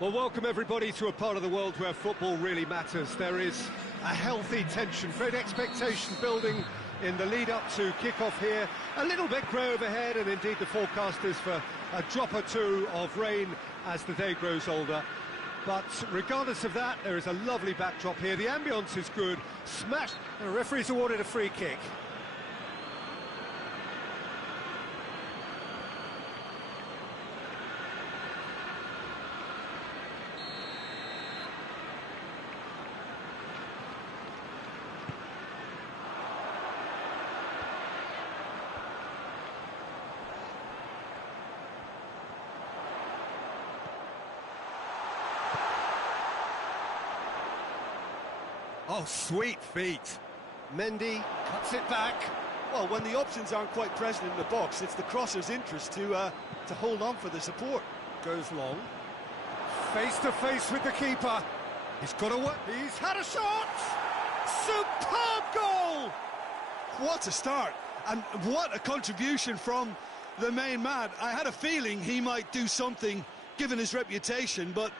Well, welcome everybody to a part of the world where football really matters. There is a healthy tension, great expectation building in the lead-up to kick-off here. A little bit grey overhead, and indeed the forecast is for a drop or two of rain as the day grows older. But regardless of that, there is a lovely backdrop here. The ambience is good. Smashed. The referee's awarded a free kick. Oh, sweet feet. Mendy cuts it back. Well, when the options aren't quite present in the box, it's the crosser's interest to hold on for the support. Goes long. Face to face with the keeper. He's got a work. He's had a shot. Superb goal. What a start, and what a contribution from the main man. I had a feeling he might do something, given his reputation, but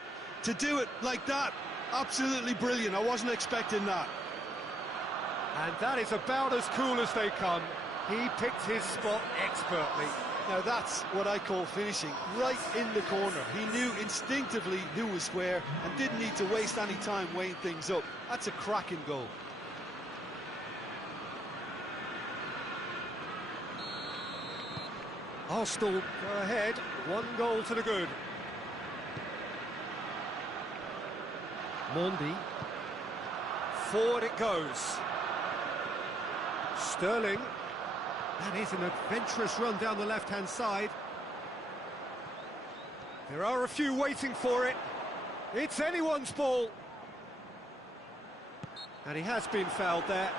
to do it like that, absolutely brilliant. I wasn't expecting that. And that is about as cool as they come. He picked his spot expertly. Now that's what I call finishing, right in the corner. He knew instinctively who was where and didn't need to waste any time weighing things up. That's a cracking goal. Arsenal go ahead, 1 goal to the good. Mendy. Forward it goes. Sterling. That is an adventurous run down the left-hand side. There are a few waiting for it. It's anyone's ball. And he has been fouled there.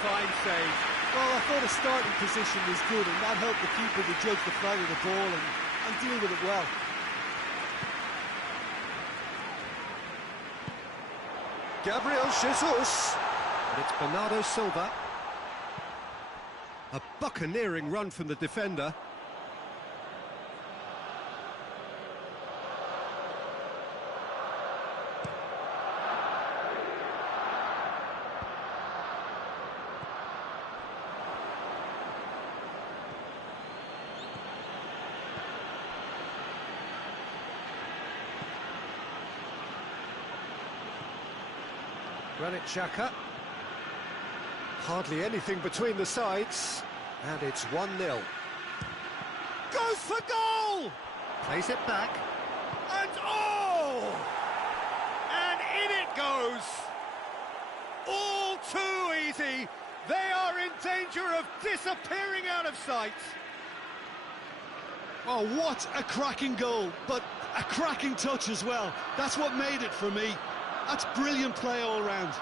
Fine save. Well, I thought his starting position was good, and that helped the keeper to judge the flight of the ball and deal with it well. Gabriel Jesus. And it's Bernardo Silva. A buccaneering run from the defender. Granit Xhaka. Hardly anything between the sides. And it's 1-0. Goes for goal! Plays it back. And oh! And in it goes! All too easy. They are in danger of disappearing out of sight. Oh, what a cracking goal, but a cracking touch as well. That's what made it for me. That's brilliant play all round.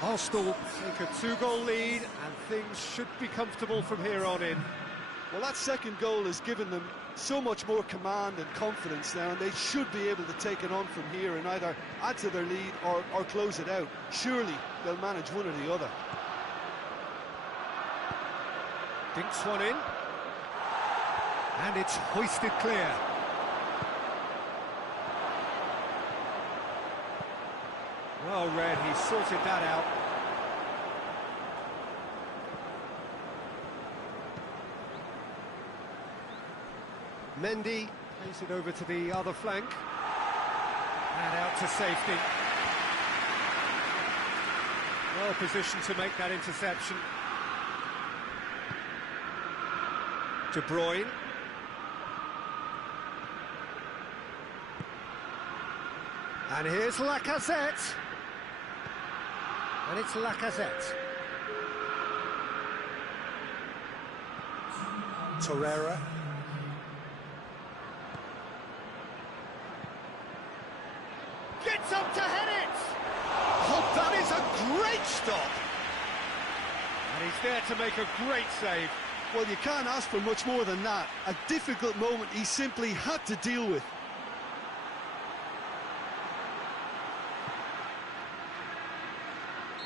Arsenal take a 2-goal lead, and things should be comfortable from here on in. Well, that second goal has given them so much more command and confidence now, and they should be able to take it on from here and either add to their lead or close it out. Surely they'll manage one or the other. Dinks one in. And it's hoisted clear. Well read, he sorted that out. Mendy plays it over to the other flank. And out to safety. Well positioned to make that interception. De Bruyne. And here's Lacazette. And it's Lacazette. Torreira. Gets up to head it! Oh, that is a great stop! And he's there to make a great save. Well, you can't ask for much more than that. A difficult moment he simply had to deal with.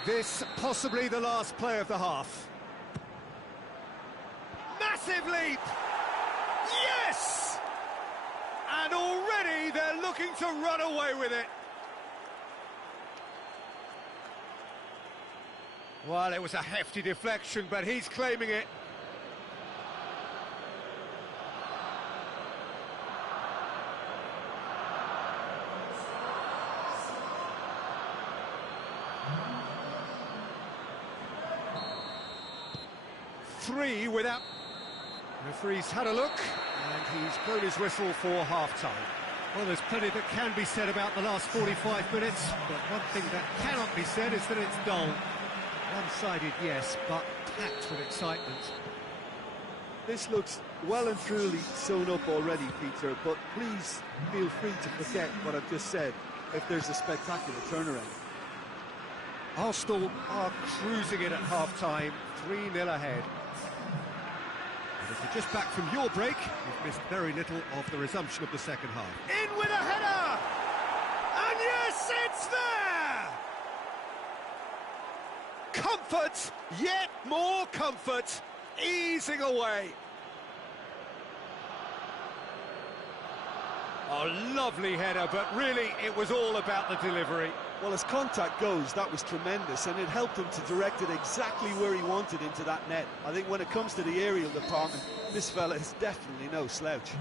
This possibly the last play of the half. Massive leap! Yes! And already they're looking to run away with it. Well, it was a hefty deflection, but he's claiming it. Three without... Referee's had a look, and he's blown his whistle for half-time. Well, there's plenty that can be said about the last 45 minutes, but one thing that cannot be said is that it's dull. One-sided, yes, but packed with excitement. This looks well and truly sewn up already, Peter, but please feel free to forget what I've just said if there's a spectacular turnaround. Arsenal are cruising it at half-time, 3-0 ahead. And if you're just back from your break, you've missed very little of the resumption of the second half. In with a header! And yes, it's there! Comfort, yet more comfort, easing away. Oh, lovely header, but really it was all about the delivery. Well, as contact goes, that was tremendous, and it helped him to direct it exactly where he wanted into that net. I think when it comes to the aerial department, this fella is definitely no slouch.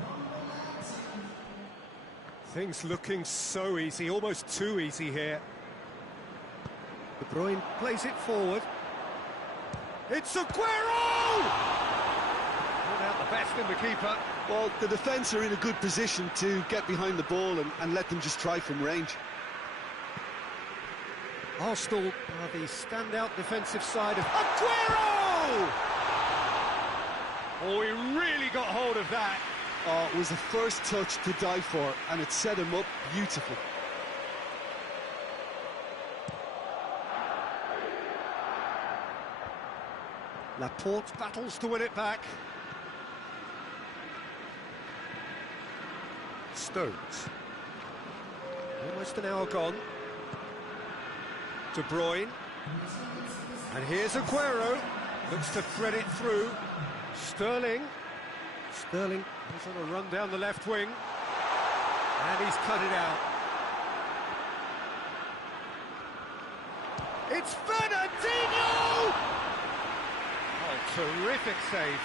Things looking so easy, almost too easy here. De Bruyne plays it forward. It's Aguero! Not out the best in the keeper. Well, the defence are in a good position to get behind the ball and let them just try from range. Arsenal are the standout defensive side of Aguero! Oh, he really got hold of that. Oh, it was a first touch to die for, and it set him up beautifully. Laporte battles to win it back. Stones. Almost an hour gone. De Bruyne. And here's Aguero. Looks to thread it through. Sterling. Sterling is on a run down the left wing. And he's cut it out. It's Fernandinho! Oh, terrific save.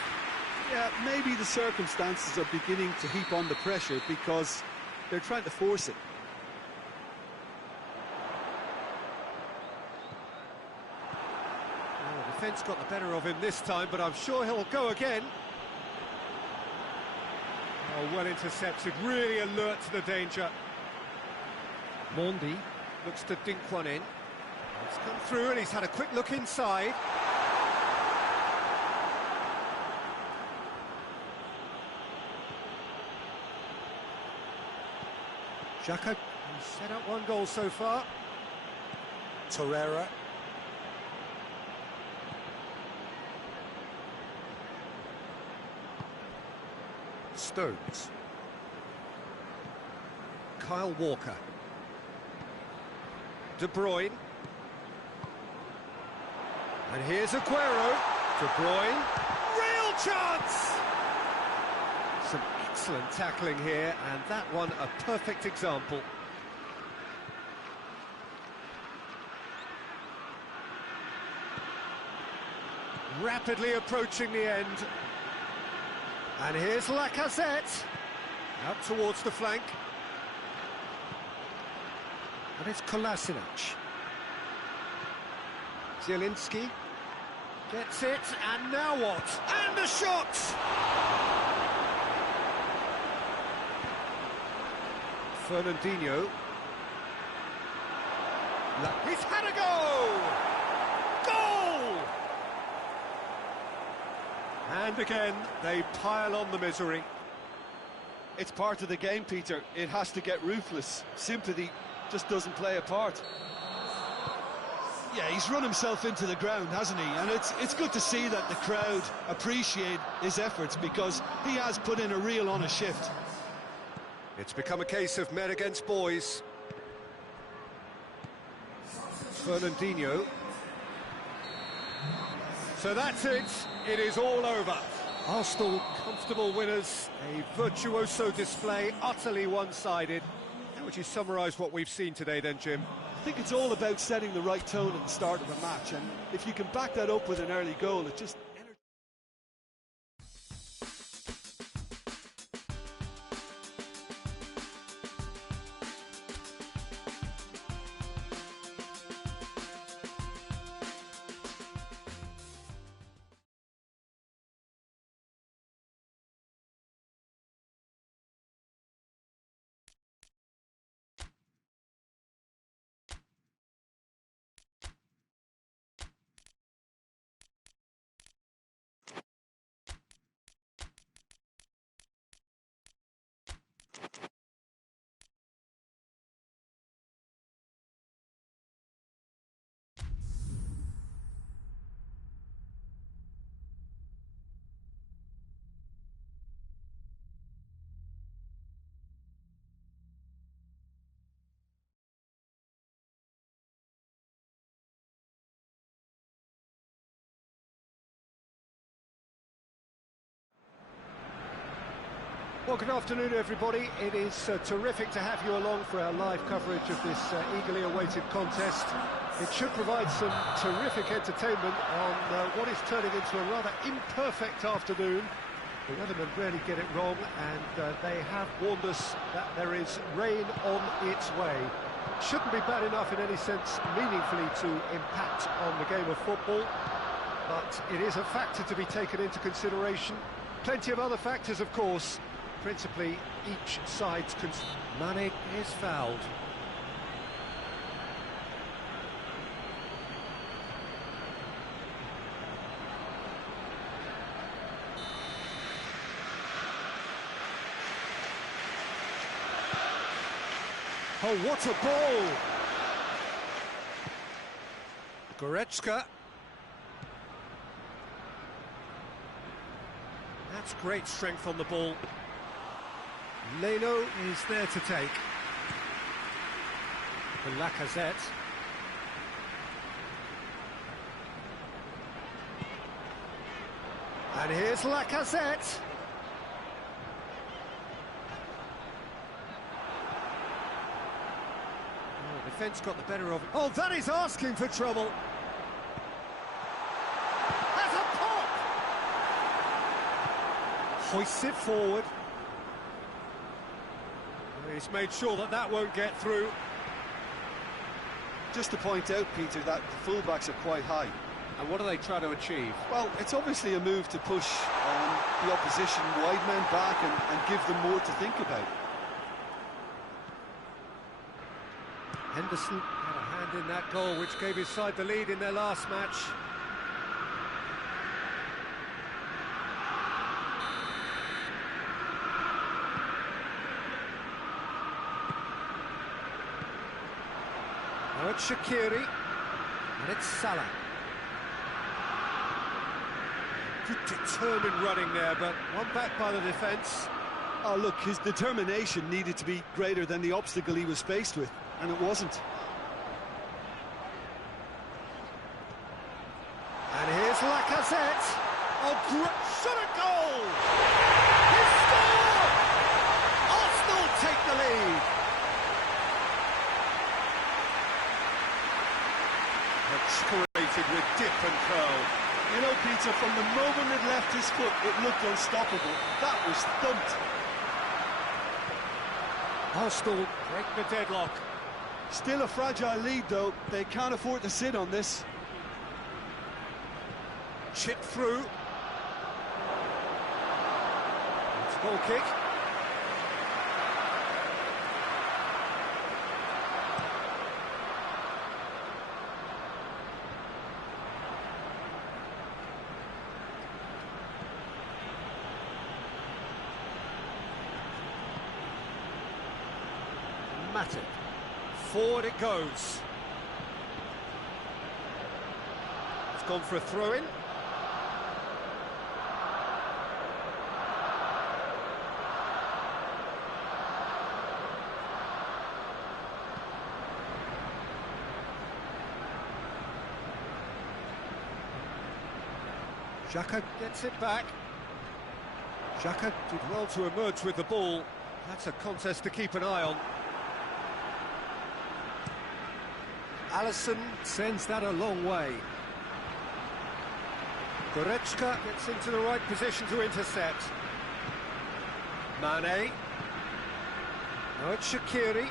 Yeah, maybe the circumstances are beginning to heap on the pressure because they're trying to force it. Well, the defence got the better of him this time, but I'm sure he'll go again. Oh, well intercepted, really alert to the danger. Mondi looks to dink one in. It's come through and he's had a quick look inside. Xhaka, he's set up one goal so far. Torreira. Stones. Kyle Walker. De Bruyne. And here's Aguero. De Bruyne. Real chance! Some excellent tackling here, and that one a perfect example. Rapidly approaching the end. And here's Lacazette. Out towards the flank. And it's Kolasinac. Zielinski gets it, and now what? And a shot! Fernandinho. He's had a go! Goal! And again, they pile on the misery. It's part of the game, Peter. It has to get ruthless. Sympathy just doesn't play a part. Yeah, he's run himself into the ground, hasn't he? And it's good to see that the crowd appreciate his efforts, because he has put in a real honest shift. It's become a case of men against boys. Fernandinho. So that's it. It is all over. Arsenal comfortable winners. A virtuoso display, utterly one-sided. How would you summarise what we've seen today then, Jim? I think it's all about setting the right tone at the start of a match, and if you can back that up with an early goal, it just... Well, good afternoon, everybody. It is terrific to have you along for our live coverage of this eagerly awaited contest. It should provide some terrific entertainment on what is turning into a rather imperfect afternoon. The weathermen rarely get it wrong, and they have warned us that there is rain on its way. Shouldn't be bad enough in any sense meaningfully to impact on the game of football, but it is a factor to be taken into consideration. Plenty of other factors, of course. Principally, each side's... Mane is fouled. Oh, what a ball! Goretzka. That's great strength on the ball. Leno is there to take. For Lacazette. And here's Lacazette. Oh, defence got the better of it. Oh, that is asking for trouble. Has a pop! Hoists it forward. He's made sure that that won't get through. Just to point out, Peter, that the fullbacks are quite high. And what are they trying to achieve? Well, it's obviously a move to push the opposition wide men back and give them more to think about. Henderson had a hand in that goal, which gave his side the lead in their last match. Now it's Shaqiri, and it's Salah. Good determined running there, but one back by the defence. Oh, look, his determination needed to be greater than the obstacle he was faced with, and it wasn't. And here's Lacazette. Oh, shot a goal! He scored! Arsenal take the lead. Created with dip and curl. You know, Peter, from the moment it left his foot, it looked unstoppable. That was thumped. Arsenal break the deadlock. Still a fragile lead, though. They can't afford to sit on this. Chip through. It's a goal kick. Matip. Forward it goes. gone for a throw-in. Xhaka gets it back. Xhaka did well to emerge with the ball. That's a contest to keep an eye on. Alisson sends that a long way. Goretzka gets into the right position to intercept. Mane. Now it's Shaqiri.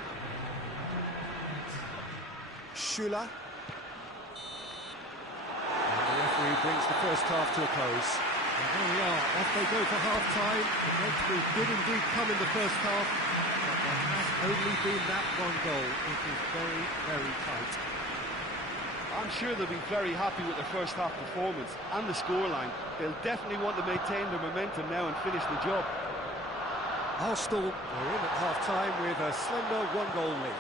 Schüller. The referee brings the first half to a close. And there we are, off they go for half-time. The Reds did indeed come in the first half, but there has only been that one goal. It is very, very tight. I'm sure they'll be very happy with their first half performance and the scoreline. They'll definitely want to maintain their momentum now and finish the job. Arsenal are in at half-time with a slender one-goal lead.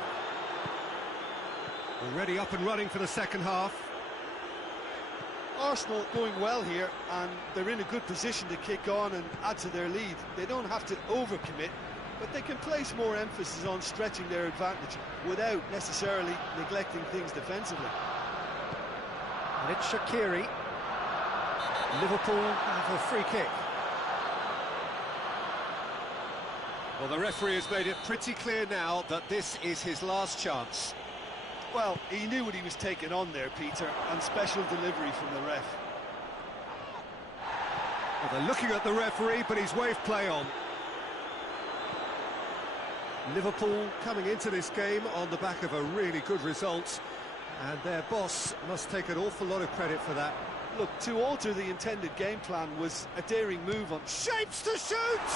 Already up and running for the second half. Arsenal going well here, and they're in a good position to kick on and add to their lead. They don't have to overcommit, but they can place more emphasis on stretching their advantage without necessarily neglecting things defensively. And it's Shaqiri. Liverpool have a free kick. Well, the referee has made it pretty clear now that this is his last chance. Well, he knew what he was taking on there, Peter, and special delivery from the ref. Well, they're looking at the referee, but he's waved play on. Liverpool coming into this game on the back of a really good result, and their boss must take an awful lot of credit for that. Look, to alter the intended game plan was a daring move on... Shapes to shoot!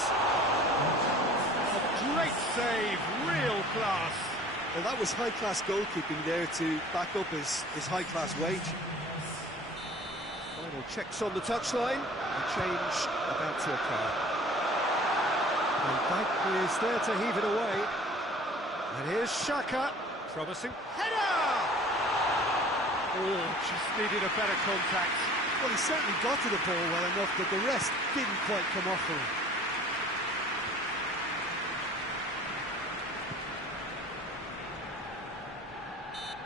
A great save, real class. Well, that was high-class goalkeeping there to back up his high-class wage. Final checks on the touchline. A change about to occur. And Dyke is there to heave it away. And here's Xhaka. Promising. Header! Oh, just needed a better contact. Well, he certainly got to the ball well enough, but the rest didn't quite come off for him.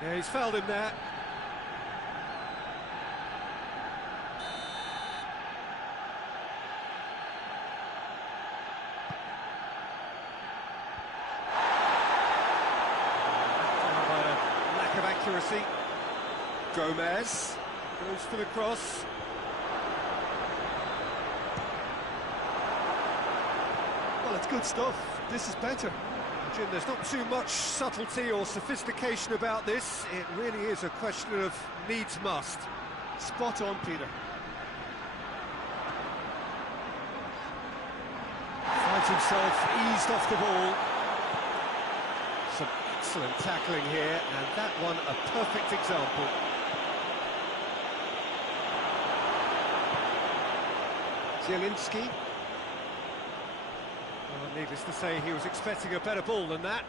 Yeah, he's fouled him there. By a lack of accuracy. Gomez goes for the cross. Well, it's good stuff. This is better. Jim, there's not too much subtlety or sophistication about this. It really is a question of needs must. Spot on, Peter. Finds himself eased off the ball. Some excellent tackling here, and that one a perfect example. Zielinski. Well, needless to say, he was expecting a better ball than that.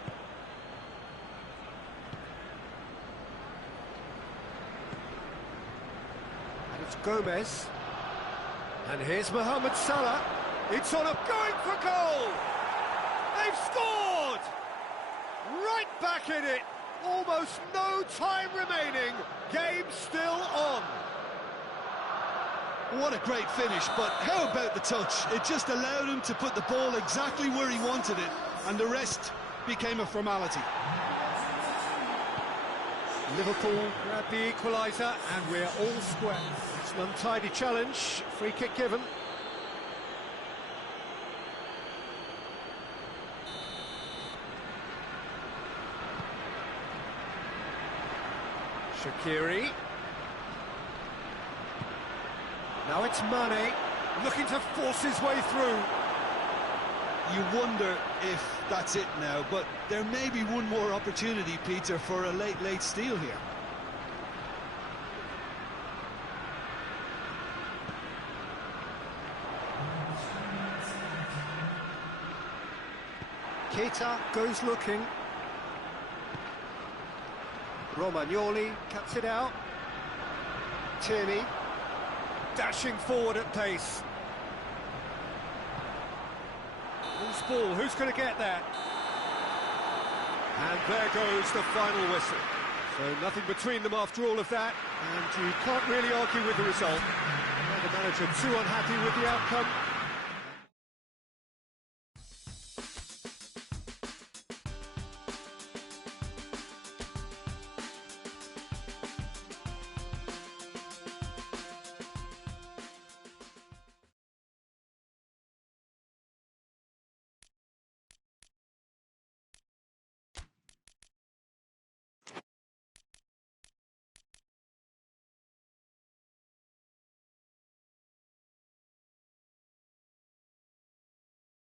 And it's Gomez. And here's Mohamed Salah. It's on up, going for goal! They've scored! Right back in it. Almost no time remaining. Game still on. What a great finish, but how about the touch? It just allowed him to put the ball exactly where he wanted it, and the rest became a formality. Liverpool grab the equaliser, and we're all square. It's an untidy challenge, free kick given. Shaqiri. Now it's Mane, looking to force his way through. You wonder if that's it now, but there may be one more opportunity, Peter, for a late steal here. Keita goes looking. Romagnoli cuts it out. Tierney. dashing forward at pace. Loose ball, who's going to get that? And there goes the final whistle. So nothing between them after all of that, and you can't really argue with the result. The manager too unhappy with the outcome.